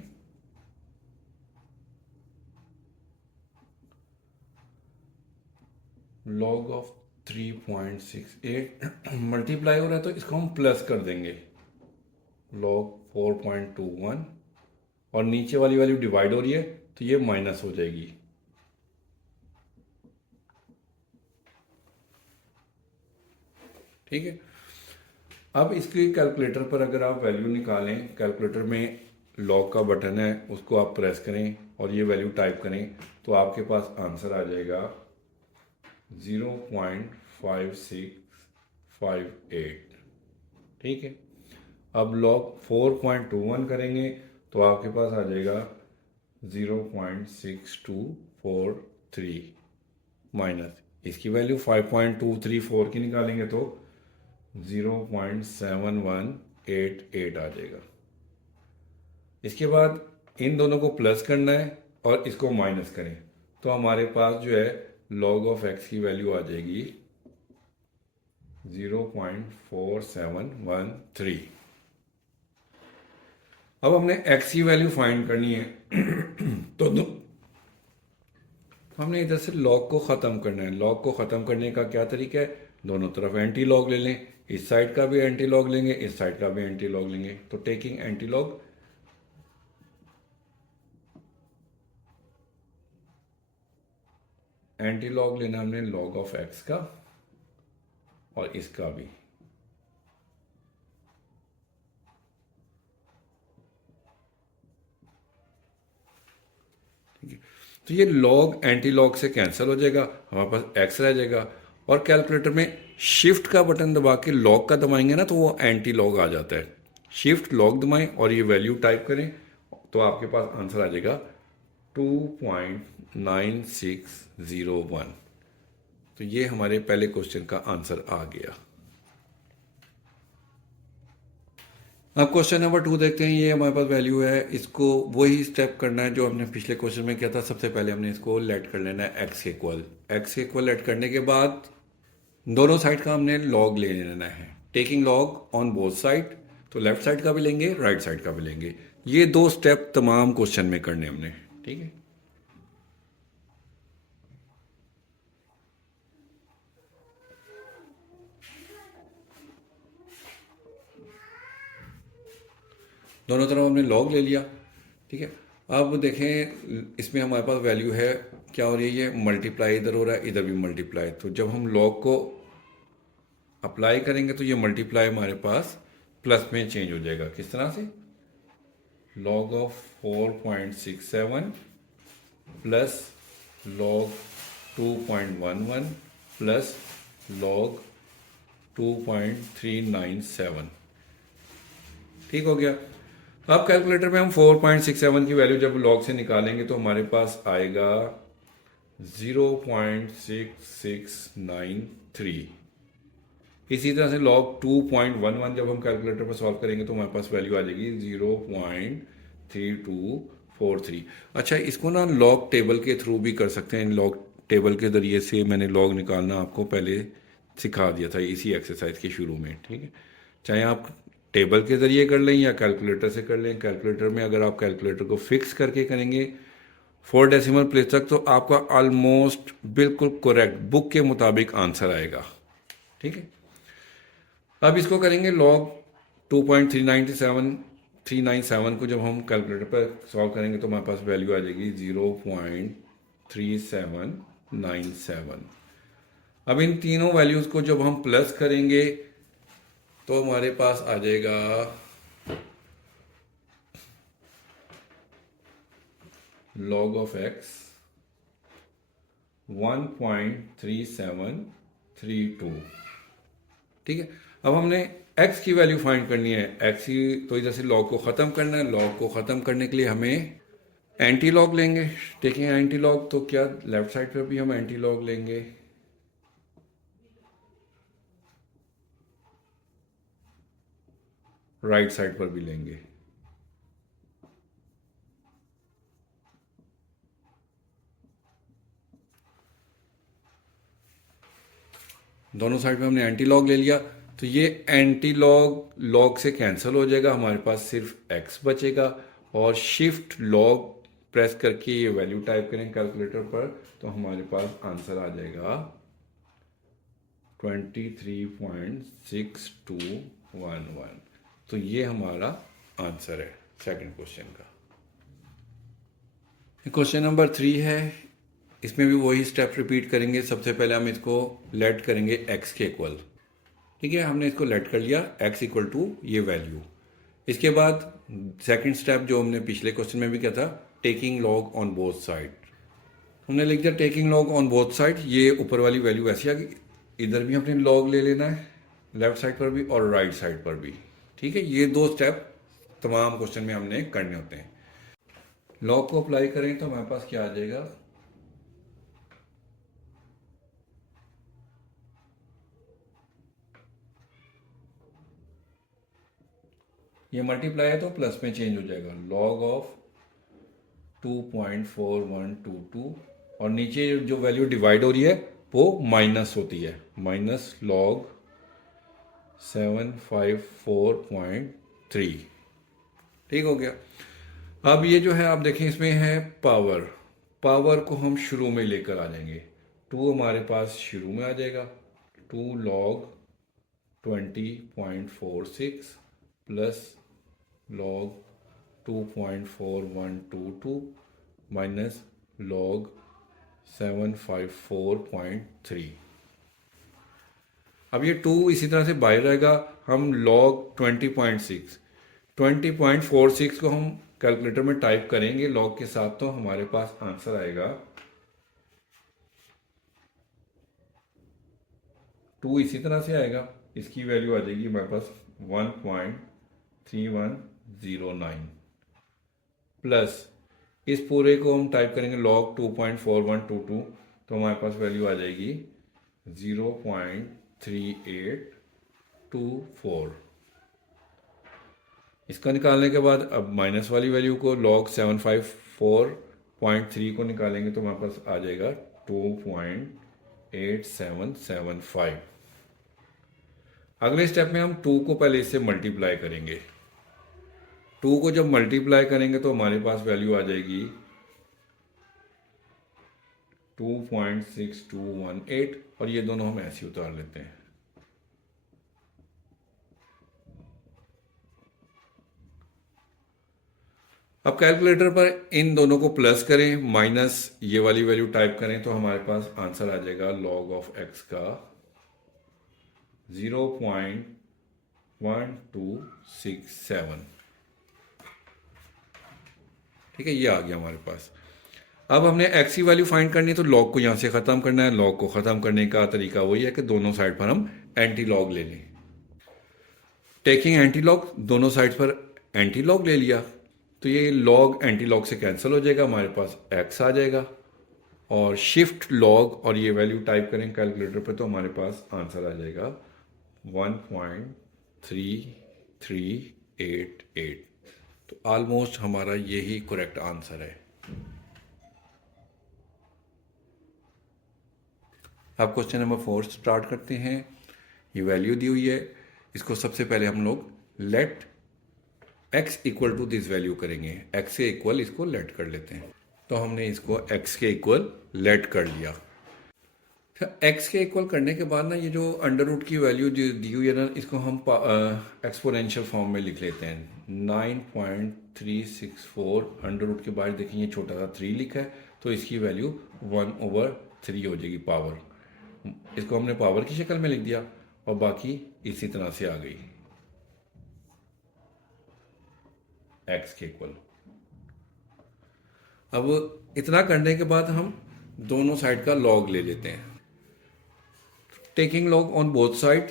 लॉग ऑफ 3.68 मल्टीप्लाई हो रहा है तो इसको हम प्लस कर देंगे, लॉग 4.21, और नीचे वाली वैल्यू डिवाइड हो रही है तो ये माइनस हो जाएगी। ठीक है, अब इसके कैलकुलेटर पर अगर आप वैल्यू निकालें, कैलकुलेटर में लॉग का बटन है उसको आप प्रेस करें और ये वैल्यू टाइप करें तो आपके पास आंसर आ जाएगा 0.5658। ठीक है, अब लॉग 4.21 करेंगे तो आपके पास आ जाएगा 0.6243 माइनस इसकी वैल्यू 5.234 की निकालेंगे तो 0.7188 आ जाएगा। इसके बाद इन दोनों को प्लस करना है और इसको माइनस करें तो हमारे पास जो है लॉग ऑफ x की वैल्यू आ जाएगी 0.4713। अब हमने x की वैल्यू फाइंड करनी है तो हमने इधर से लॉग को ख़त्म करना है। लॉग को ख़त्म करने का क्या तरीका है, दोनों तरफ एंटी लॉग ले लें, इस साइड का भी एंटी लॉग लेंगे, इस साइड का भी एंटी लॉग लेंगे। तो taking anti log, anti log लेना हमने लॉग ऑफ x का और इसका भी। ठीक है, तो ये लॉग एंटी लॉग से कैंसिल हो जाएगा, हमारे पास x रह जाएगा। और कैलकुलेटर में शिफ्ट का बटन दबा के लॉग का दबाएंगे ना तो वो एंटी लॉग आ जाता है। शिफ्ट लॉग दबाएं और ये वैल्यू टाइप करें तो आपके पास आंसर आ जाएगा 2.9601। तो ये हमारे पहले क्वेश्चन का आंसर आ गया। अब क्वेश्चन नंबर 2 देखते हैं। ये हमारे पास वैल्यू है, इसको वही स्टेप करना है जो हमने पिछले क्वेश्चन में किया था। सबसे पहले हमने इसको लेट कर लेना है एक्स के इक्वल। एक्स के इक्वल लेट करने के बाद दोनों साइड का हमने लॉग ले लेना है, taking log on both side. तो लेफ्ट साइड का भी लेंगे, राइट साइड का भी लेंगे। ये दो स्टेप तमाम क्वेश्चन में करने हमने। ठीक है, दोनों तरफ हमने लॉग ले लिया। ठीक है, अब देखें इसमें हमारे पास वैल्यू है, क्या हो रही है, ये मल्टीप्लाई इधर हो रहा है, इधर भी मल्टीप्लाई। तो जब हम लॉग को अप्लाई करेंगे तो ये मल्टीप्लाई हमारे पास प्लस में चेंज हो जाएगा। किस तरह से, log of 4.67 plus log 2.11 plus log 2.397। ठीक हो गया। अब कैलकुलेटर में हम 4.67 की वैल्यू जब लॉग से निकालेंगे तो हमारे पास आएगा 0.6693। इसी तरह से log 2.11 जब हम कैलकुलेटर पर सॉल्व करेंगे तो हमारे पास वैल्यू आ जाएगी 0.3243। अच्छा, इसको ना लॉग टेबल के थ्रू भी कर सकते हैं। लॉग टेबल के ज़रिए से मैंने लॉग निकालना आपको पहले सिखा दिया था इसी एक्सरसाइज के शुरू में, ठीक है। चाहे आप टेबल के ज़रिए कर लें या कैलकुलेटर से कर लें। कैलकुलेटर में अगर आप कैलकुलेटर को फिक्स करके करेंगे 4 डेसिमल प्लेस तक तो आपका ऑलमोस्ट बिल्कुल करेक्ट बुक के मुताबिक आंसर आएगा, ठीक है। अब इसको करेंगे लॉग 2.397 को जब हम कैलकुलेटर पर सॉल्व करेंगे तो हमारे पास वैल्यू आ जाएगी 0.3797। अब इन तीनों वैल्यूज़ को जब हम प्लस करेंगे तो हमारे पास आ जाएगा log ऑफ x 1.3732, ठीक है। अब हमने x की वैल्यू फाइंड करनी है। x की तो इधर से log को ख़त्म करना है। log को ख़त्म करने के लिए हमें एंटी लॉग लेंगे। देखिए एंटी लॉग तो क्या, लेफ्ट साइड पर भी हम एंटी लॉग लेंगे, राइट साइड पर भी लेंगे। दोनों साइड में हमने एंटी लॉग ले लिया तो ये एंटी लॉग लॉग से कैंसिल हो जाएगा, हमारे पास सिर्फ x बचेगा। और शिफ्ट लॉग प्रेस करके ये वैल्यू टाइप करें कैलकुलेटर पर तो हमारे पास आंसर आ जाएगा 23.6211। तो ये हमारा आंसर है सेकंड क्वेश्चन का। क्वेश्चन नंबर 3 है। इसमें भी वही स्टेप रिपीट करेंगे। सबसे पहले हम इसको लेट करेंगे x के इक्वल, ठीक है। हमने इसको लेट कर लिया x इक्वल टू ये वैल्यू। इसके बाद सेकंड स्टेप जो हमने पिछले क्वेश्चन में भी किया था, taking log on both side. हमने लिख दिया taking log on both side. ये ऊपर वाली वैल्यू ऐसी आ गई, इधर भी हमने लॉग ले लेना है, लेफ्ट साइड पर भी और राइट साइड पर भी, ठीक है। ये दो स्टेप तमाम क्वेश्चन में हमने करने होते हैं। लॉग को अप्लाई करें तो हमारे पास क्या आ जाएगा, ये मल्टीप्लाई है तो प्लस में चेंज हो जाएगा। लॉग ऑफ 2.4122 और नीचे जो वैल्यू डिवाइड हो रही है वो माइनस होती है, माइनस लॉग 754.3, ठीक हो गया। अब ये जो है आप देखें इसमें है पावर। पावर को हम शुरू में लेकर आ जाएंगे। 2 हमारे पास शुरू में आ जाएगा। 2 log 20.46 plus log 2.4122 minus log 754.3। अब ये 2 इसी तरह से बाहर रहेगा। हम log 20.46 को हम कैलकुलेटर में टाइप करेंगे log के साथ तो हमारे पास आंसर आएगा 2 इसी तरह से आएगा। इसकी वैल्यू आ जाएगी हमारे पास 1.3109 प्लस इस पूरे को हम टाइप करेंगे log 2.4122 तो हमारे पास वैल्यू आ जाएगी 0.3824। इसका निकालने के बाद अब माइनस वाली वैल्यू को log 754.3 को निकालेंगे तो हमारे पास आ जाएगा 2.8775। अगले स्टेप में हम 2 को पहले इससे मल्टीप्लाई करेंगे। 2 को जब मल्टीप्लाई करेंगे तो हमारे पास वैल्यू आ जाएगी 2.6218 और ये दोनों हम ऐसे उतार लेते हैं। अब कैलकुलेटर पर इन दोनों को प्लस करें, माइनस ये वाली वैल्यू टाइप करें तो हमारे पास आंसर आ जाएगा log ऑफ x का 0.1267, ठीक है। ये आ गया हमारे पास। अब हमने x की वैल्यू फाइंड करनी है तो log को यहाँ से ख़त्म करना है। log को ख़त्म करने का तरीका वही है कि दोनों साइड पर हम एंटी लॉग ले लें। टेकिंग एंटी लॉग, दोनों साइड पर एंटी लॉग ले लिया तो ये लॉग एंटी लॉग से कैंसिल हो जाएगा, हमारे पास x आ जाएगा। और शिफ्ट लॉग और ये वैल्यू टाइप करें कैलकुलेटर पे तो हमारे पास आंसर आ जाएगा 1.3388। तो ऑलमोस्ट हमारा यही करेक्ट आंसर है। अब क्वेश्चन नंबर 4 स्टार्ट करते हैं। ये वैल्यू दी हुई है, इसको सबसे पहले हम लोग let x equal to this value करेंगे। x से इक्वल इसको लेट कर लेते हैं। तो हमने इसको x के इक्वल लेट कर लिया। x के इक्वल करने के बाद ना ये जो अंडर रूट की वैल्यू दी हुई है ना, इसको हम एक्सपोनेंशियल फॉर्म में लिख लेते हैं। 9.364 अंडर रूट के बाद देखिए ये छोटा सा 3 लिखा है, तो इसकी वैल्यू 1/3 हो जाएगी पावर। इसको हमने पावर की शक्ल में लिख दिया और बाकी इसी तरह से आ गई x के इक्वल। अब इतना करने के बाद हम दोनों साइड का लॉग ले लेते हैं। Taking log on both side,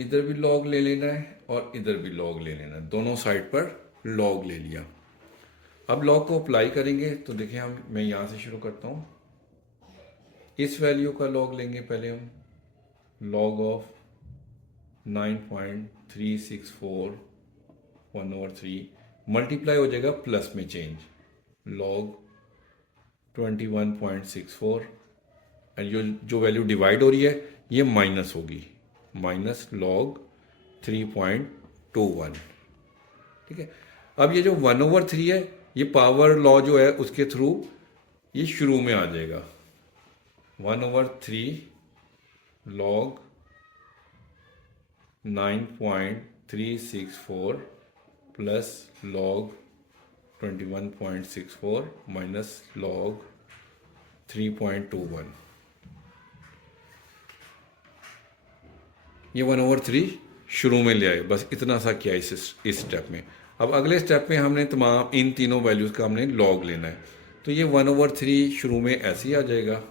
इधर भी लॉग ले लेना है और इधर भी लॉग ले लेना है, दोनों साइड पर लॉग ले लिया। अब लॉग को अप्लाई करेंगे तो देखिए मैं यहां से शुरू करता हूं। इस वैल्यू का लॉग लेंगे पहले हम, लॉग ऑफ 9.364 1/3 मल्टीप्लाई हो जाएगा प्लस में चेंज, लॉग 21.64 और जो वैल्यू डिवाइड हो रही है ये माइनस होगी, माइनस लॉग 3.21। ठीक है। अब ये जो 1/3 है ये पावर लॉ जो है उसके थ्रू ये शुरू में आ जाएगा। 1/3 log 9.364 plus log 21.64 minus log 3.21। ये 1/3 शुरू में ले आए, बस इतना सा किया इस स्टेप में। अब अगले स्टेप में हमने तमाम इन तीनों वैल्यूज़ का हमने लॉग लेना है। तो ये 1/3 शुरू में ऐसे ही आ जाएगा,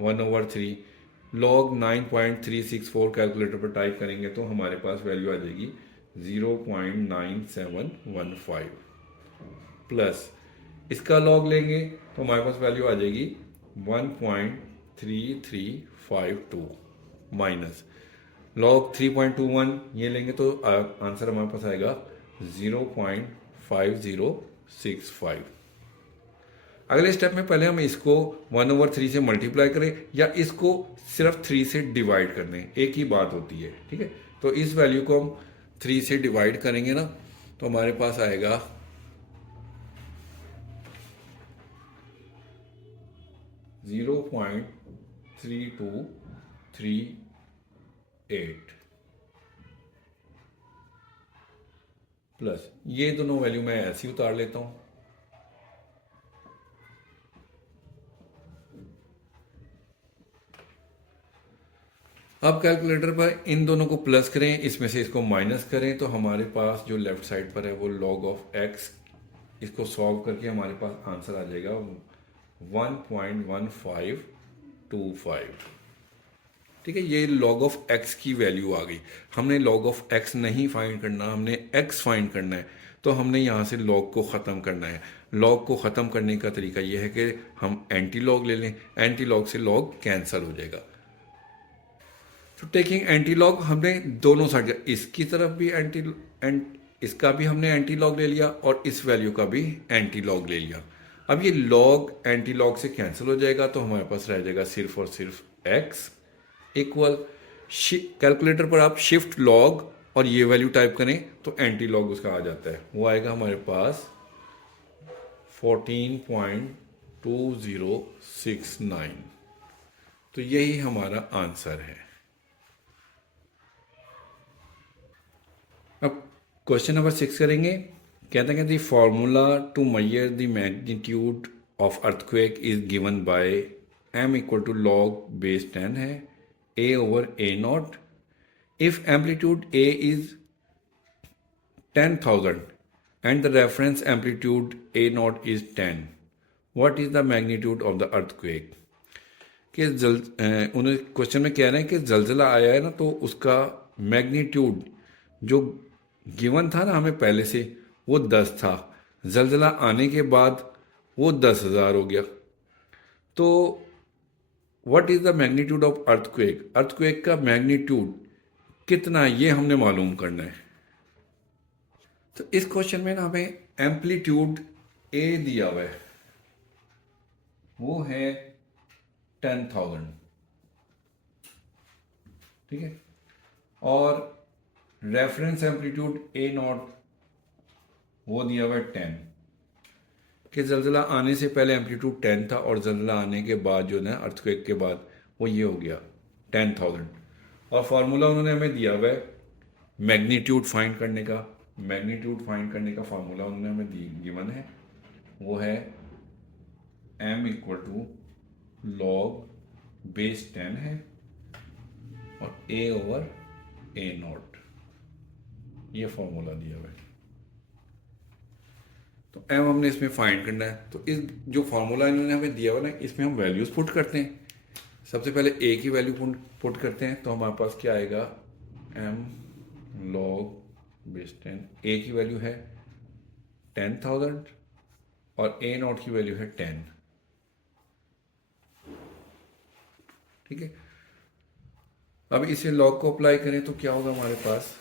1/3 लॉग 9.364 कैलकुलेटर पर टाइप करेंगे तो हमारे पास वैल्यू आ जाएगी 0.9715 प्लस इसका लॉग लेंगे तो हमारे पास वैल्यू आ जाएगी 1.3352 माइनस लॉग 3.21 ये लेंगे तो आंसर हमारे पास आएगा 0.5065। अगले स्टेप में पहले हम इसको 1/3 से मल्टीप्लाई करें या इसको सिर्फ 3 से डिवाइड कर दें, एक ही बात होती है। ठीक है। तो इस वैल्यू को हम 3 से डिवाइड करेंगे ना तो हमारे पास आएगा 0.3238 प्लस ये दोनों वैल्यू मैं ऐसे ही उतार लेता हूं। अब कैलकुलेटर पर इन दोनों को प्लस करें, इसमें से इसको माइनस करें तो हमारे पास जो लेफ्ट साइड पर है वो लॉग ऑफ एक्स, इसको सॉल्व करके हमारे पास आंसर आ जाएगा 1.1525। ठीक है। ये लॉग ऑफ एक्स की वैल्यू आ गई। हमने लॉग ऑफ एक्स नहीं फाइंड करना, हमने एक्स फाइंड करना है। तो हमने यहाँ से लॉग को ख़त्म करना है। लॉग को ख़त्म करने का तरीका यह है कि हम एंटी लॉग ले लें, एंटी लॉग से लॉग कैंसिल हो जाएगा। तो टेकिंग एंटी लॉग हमने दोनों साइड, इसकी तरफ भी इसका भी हमने एंटी लॉग ले लिया और इस वैल्यू का भी एंटी लॉग ले लिया। अब ये लॉग एंटी लॉग से कैंसिल हो जाएगा तो हमारे पास रह जाएगा सिर्फ और सिर्फ x इक्वल, कैलकुलेटर पर आप शिफ्ट लॉग और ये वैल्यू टाइप करें तो एंटी लॉग उसका आ जाता है, वो आएगा हमारे पास 14.2069। तो यही हमारा आंसर है। अब क्वेश्चन नंबर 6 करेंगे। कहते हैं the formula to measure the magnitude of earthquake is given by m equal to log base 10 है a/a0 if amplitude a is 10,000 and the reference amplitude a0 is 10, what is the magnitude of the earthquake. कि उन्हें question में कह रहे हैं कि जलजला आया है ना तो उसका मैग्नीट्यूड जो गिवन था ना हमें पहले से वो 10 था, जलजला आने के बाद वो 10,000 हो गया। तो what is the magnitude of earthquake, earthquake का मैग्नीट्यूड कितना है ये हमने मालूम करना है। तो इस क्वेश्चन में ना हमें एम्पलीट्यूड ए दिया हुआ है, वो है 10,000, ठीक है, और रेफरेंस एम्पलीट्यूड ए नॉट वो दिया हुआ है 10, कि जल्जला आने से पहले एम्पलीट्यूड 10 था और जल्जला आने के बाद जो है अर्थक्वेक के बाद वो ये हो गया 10,000। और फार्मूला उन्होंने हमें दिया हुआ है मैग्नीट्यूड फाइंड करने का, मैग्नीट्यूड फाइंड करने का फार्मूला उन्होंने हमें गिवन है, वो है m equal to log base 10 है और a ओवर a नॉट, ये फॉर्मूला दिया हुआ है। तो m हमने इसमें फाइंड करना है। तो इस जो फार्मूला इन्होंने हमें दिया हुआ ना, इसमें हम वैल्यूज पुट करते हैं। सबसे पहले a की वैल्यू पुट करते हैं, तो हमारे पास क्या आएगा, m लॉग बेस 10, a की वैल्यू है 10,000 और a नॉट की वैल्यू है 10, ठीक है। अब इसे लॉग को अप्लाई करें तो क्या होगा हमारे पास,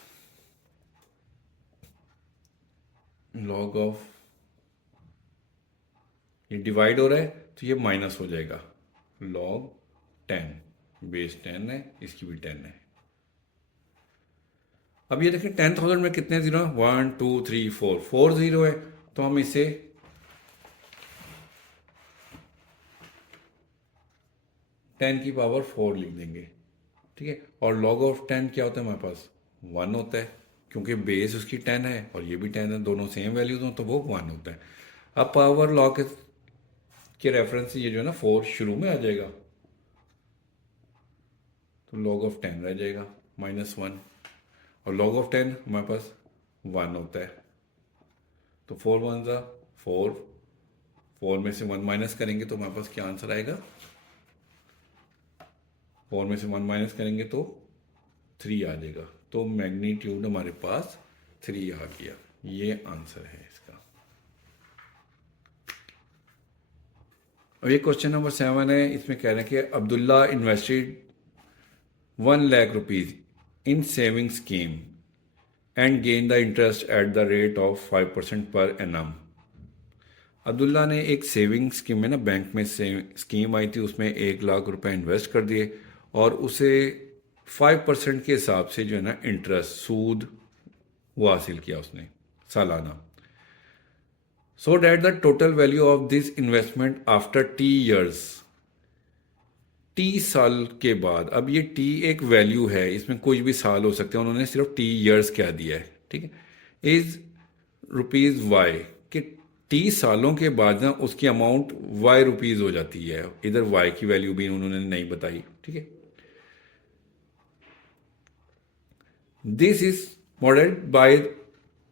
लॉग ऑफ, ये डिवाइड हो रहा है तो ये माइनस हो जाएगा, लॉग 10 बेस 10 है, इसकी भी 10 है। अब ये देखें 10,000 में कितने जीरो, 1 2 3 4, 4 जीरो है, तो हम इसे टेन की पावर 4 लिख देंगे, ठीक है। और लॉग ऑफ 10 क्या होता है हमारे पास, 1 होता है, क्योंकि बेस उसकी 10 है और ये भी 10 है, दोनों सेम वैल्यूज हो तो वो 1 होता है। अब पावर लॉग के रेफरेंस से ये जो है ना 4 शुरू में आ जाएगा, तो लॉग ऑफ 10 रह जाएगा -1, और लॉग ऑफ 10 हमारे पास 1 होता है, तो 4 1 ज़ा 4, 4 में से 1 माइनस करेंगे तो हमारे पास क्या आंसर आएगा, 4 में से 1 माइनस करेंगे तो 3 आ जाएगा। तो मैग्नीट्यूड हमारे पास 3 आ गया, ये आंसर है इसका। अब ये क्वेश्चन नंबर 7 है, इसमें कह रहे हैं कि Abdullah invested 1 lakh rupees in saving scheme and gain the interest at the rate of 5% per annum. Abdullah ने एक सेविंग स्कीम में ना, बैंक में स्कीम आई थी, उसमें 1 लाख रुपए इन्वेस्ट कर दिए और उसे 5% के हिसाब से जो है ना इंटरेस्ट, सूद वो हासिल किया उसने सालाना। So that the total value of this investment after T years, T साल के बाद, अब ये टी एक वैल्यू है, इसमें कोई भी साल हो सकते हैं, उन्होंने सिर्फ टी ईयर्स क्या दिया है, ठीक है, इज रुपीज वाई, कि टी सालों के बाद ना उसकी अमाउंट वाई रुपीज हो जाती है, इधर वाई की वैल्यू भी उन्होंने नहीं बताई, ठीक है। This is modelled by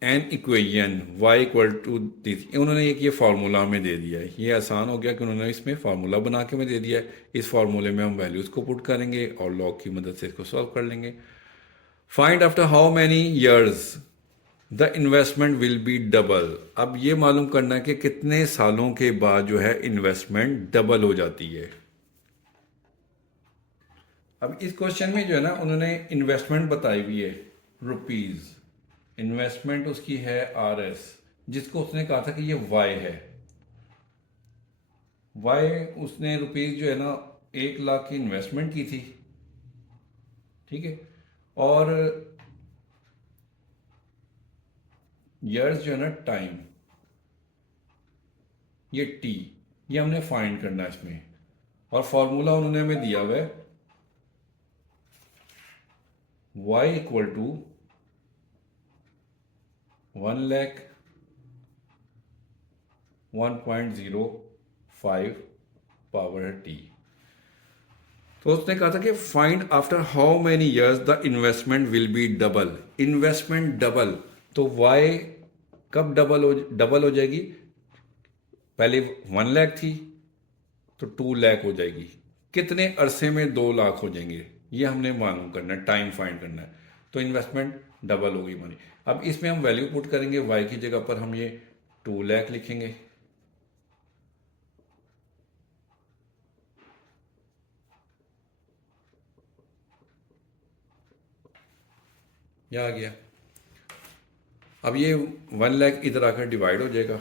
an equation y equal to this, उन्होंने एक ये फार्मूला हमें दे दिया है, ये आसान हो गया कि उन्होंने इसमें फार्मूला बना के हमें दे दिया है। इस फार्मूले में हम वैल्यूज को पुट करेंगे और लॉग की मदद से इसको सॉल्व कर लेंगे। Find after how many years the investment will be double, अब ये मालूम करना है कि कितने सालों के बाद जो है इन्वेस्टमेंट डबल हो जाती है। अब इस क्वेश्चन में जो है ना उन्होंने इन्वेस्टमेंट बताई हुई है रुपीज, इन्वेस्टमेंट उसकी है RS, जिसको उसने कहा था कि ये Y है, Y उसने रुपीज जो है ना 1 लाख की इन्वेस्टमेंट की थी, ठीक है, और ईयर्स जो है ना टाइम, ये T, ये हमने फाइंड करना है इसमें, और फॉर्मूला उन्होंने हमें दिया हुआ है Y equal to 1 lakh 1.05 power T। तो उसने कहा था कि find after how many years the investment will be double, investment double, तो Y कब डबल हो जाएगी, पहले 1 लाख थी तो 2 लाख हो जाएगी, कितने अरसे में 2 लाख हो जाएंगे, ये हमने मालूम करना है, टाइम फाइंड करना है। तो इन्वेस्टमेंट डबल होगी मनी। अब इसमें हम वैल्यू पुट करेंगे, Y की जगह पर हम ये 2 लाख लिखेंगे, ये आ गया। अब ये 1 लाख इधर आकर डिवाइड हो जाएगा,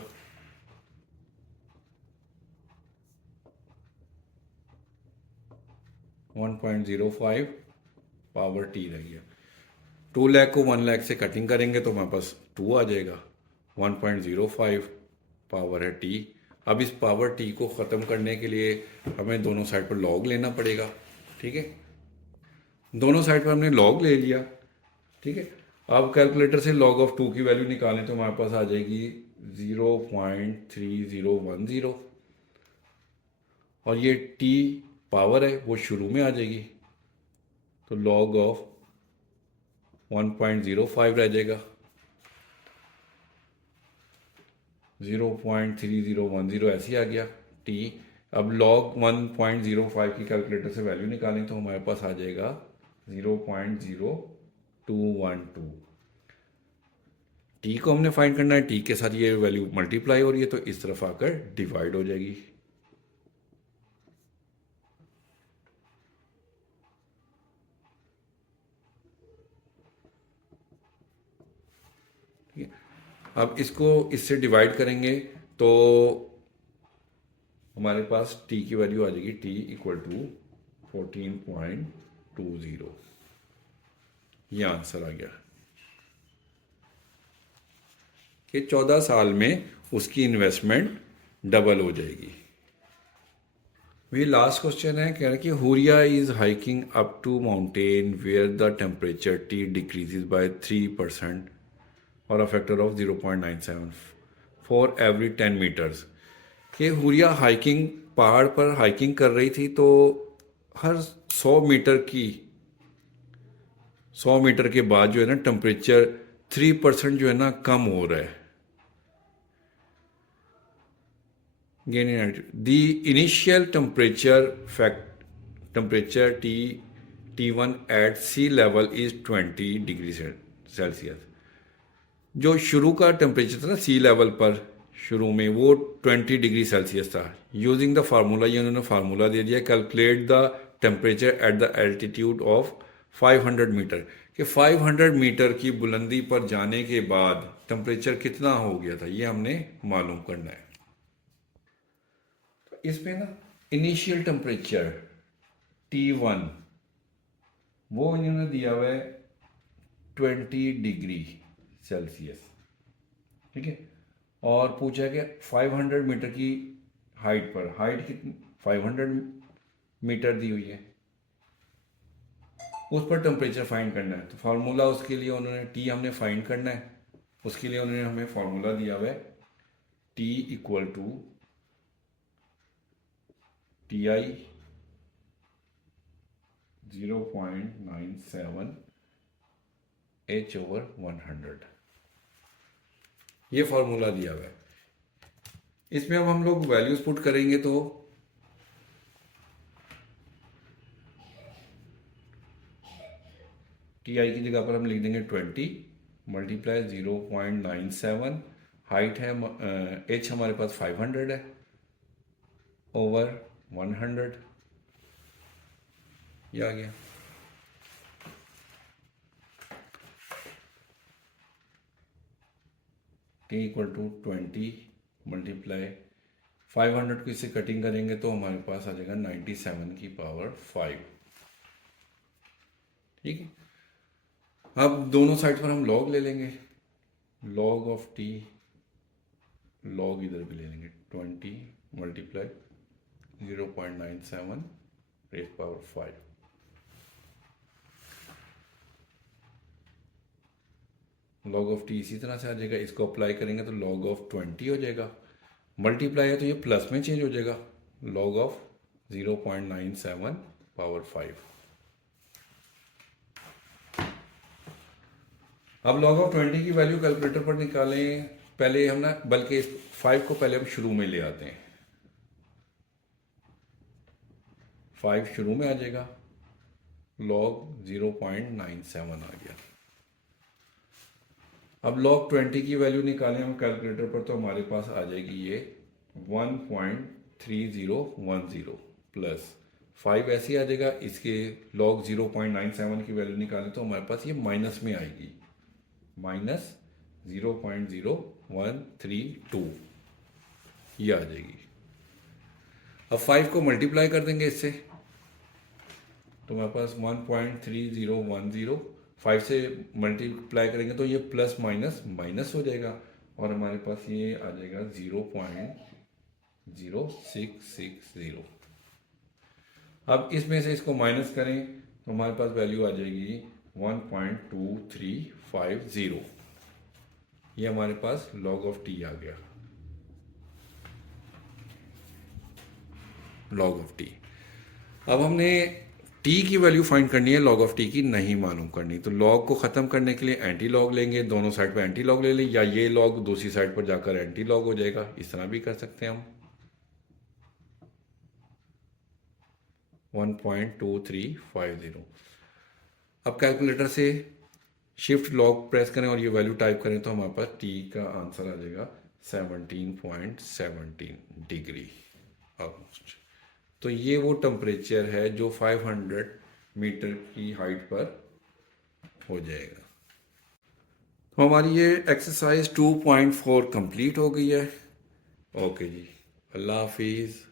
1.05 पावर टी रह गया। 2 लाख को 1 लाख से कटिंग करेंगे तो हमारे पास 2 आ जाएगा। 1.05 पावर है टी। अब इस पावर टी को ख़त्म करने के लिए हमें दोनों साइड पर लॉग लेना पड़ेगा। ठीक है, दोनों साइड पर हमने लॉग ले लिया। ठीक है, अब कैलकुलेटर से log ऑफ 2 की वैल्यू निकालें तो हमारे पास आ जाएगी 0.3010, और ये t पावर है वो शुरू में आ जाएगी, तो log ऑफ 1.05 रह जाएगा। 0.3010 ऐसे ही आ गया t। अब log 1.05 की कैलकुलेटर से वैल्यू निकालें तो हमारे पास आ जाएगा 0.0212। टी को हमने फाइंड करना है, टी के साथ ये वैल्यू मल्टीप्लाई हो रही है तो इस तरफ आकर डिवाइड हो जाएगी। ठीक है, अब इसको इससे डिवाइड करेंगे तो हमारे पास टी की वैल्यू आ जाएगी टी इक्वल टू 14.20। ये आंसर आ गया कि 14 साल में उसकी इन्वेस्टमेंट डबल हो जाएगी। ये लास्ट क्वेश्चन है, कह रहे कि Huria is hiking up to mountain where the temperature t decreases by 3% और a factor of 0.97 for every 10 meters. कि हुरिया हाइकिंग पहाड़ पर हाइकिंग कर रही थी तो हर 100 मीटर के बाद जो है ना टेम्परेचर 3% जो है ना कम हो रहा है। The initial temperature T1 at sea level is 20 degree Celsius. जो शुरू का टेम्परेचर था ना सी लेवल पर शुरू में वो 20 डिग्री सेल्सियस था। यूजिंग द फार्मूला, ये उन्होंने फार्मूला दे दिया, calculate the temperature at the altitude of 500 meter. कि 500 मीटर की बुलंदी पर जाने के बाद टेम्परेचर कितना हो गया था, ये हमने मालूम करना है। इसमें ना इनिशियल टेम्परेचर T1 वो इन्होंने दिया हुआ है 20 डिग्री सेल्सियस। ठीक है, और पूछा कि 500 मीटर की हाइट पर, हाइट कितनी 500 मीटर दी हुई है, उस पर टेम्परेचर फाइंड करना है। तो फार्मूला उसके लिए उन्होंने टी हमने फाइंड करना है, उसके लिए उन्होंने हमें फार्मूला दिया हुआ है T equal to TI 0.97 H/100, ये फॉर्मूला दिया हुआ है। इसमें अब हम लोग वैल्यूज पुट करेंगे तो TI की जगह पर हम लिख देंगे 20 मल्टीप्लाई 0.97, हाइट है H हमारे पास 500 है, ओवर 100, ये आ गया। T इक्वल टू 20 मल्टीप्लाई 500 को इससे कटिंग करेंगे तो हमारे पास आ जाएगा 97 की पावर 5। ठीक है, अब दोनों साइड पर हम लॉग ले लेंगे, लॉग ऑफ टी, लॉग इधर भी ले लेंगे 20 multiply 0.97 raise power 5। Log of t इसी तरह से आ जाएगा, इसको अप्लाई करेंगे तो लॉग ऑफ 20 हो जाएगा, मल्टीप्लाई है तो ये प्लस में चेंज हो जाएगा, लॉग ऑफ 0.97 पावर 5। अब log ऑफ 20 की वैल्यू कैलकुलेटर पर निकालें। पहले हम ना, बल्कि 5 को पहले हम शुरू में ले आते हैं, 5 शुरू में आ जाएगा, log 0.97 आ गया। अब log 20 की वैल्यू निकालें हम कैलकुलेटर पर तो हमारे पास आ जाएगी ये 1.3010 प्लस 5 ऐसे आ जाएगा, इसके log 0.97 की वैल्यू निकालें तो हमारे पास ये माइनस में आएगी, -0.0132 ये आ जाएगी। अब 5 को मल्टीप्लाई कर देंगे इससे तो हमारे पास 1.3010, 5 से मल्टीप्लाई करेंगे तो ये प्लस माइनस माइनस हो जाएगा और हमारे पास ये आ जाएगा 0.0660। अब इसमें से इसको माइनस करें तो हमारे पास वैल्यू आ जाएगी 1.2350। ये हमारे पास log ऑफ t आ गया, log ऑफ t। अब हमने t की वैल्यू फाइंड करनी है, log ऑफ t की नहीं मालूम करनी। तो log को ख़त्म करने के लिए एंटी लॉग लेंगे, दोनों साइड पे एंटी लॉग ले लें, या ये log दूसरी साइड पर जाकर एंटी लॉग हो जाएगा, इस तरह भी कर सकते हैं हम। 1.2350। अब कैलकुलेटर से शिफ्ट लॉग प्रेस करें और ये वैल्यू टाइप करें तो हमारे पास t का आंसर आ जाएगा 17.17 डिग्री ऑलमोस्ट। तो ये वो टेम्परेचर है जो 500 मीटर की हाइट पर हो जाएगा। तो हमारी ये एक्सरसाइज 2.4 कंप्लीट हो गई है। ओके जी, अल्लाह हाफिज़।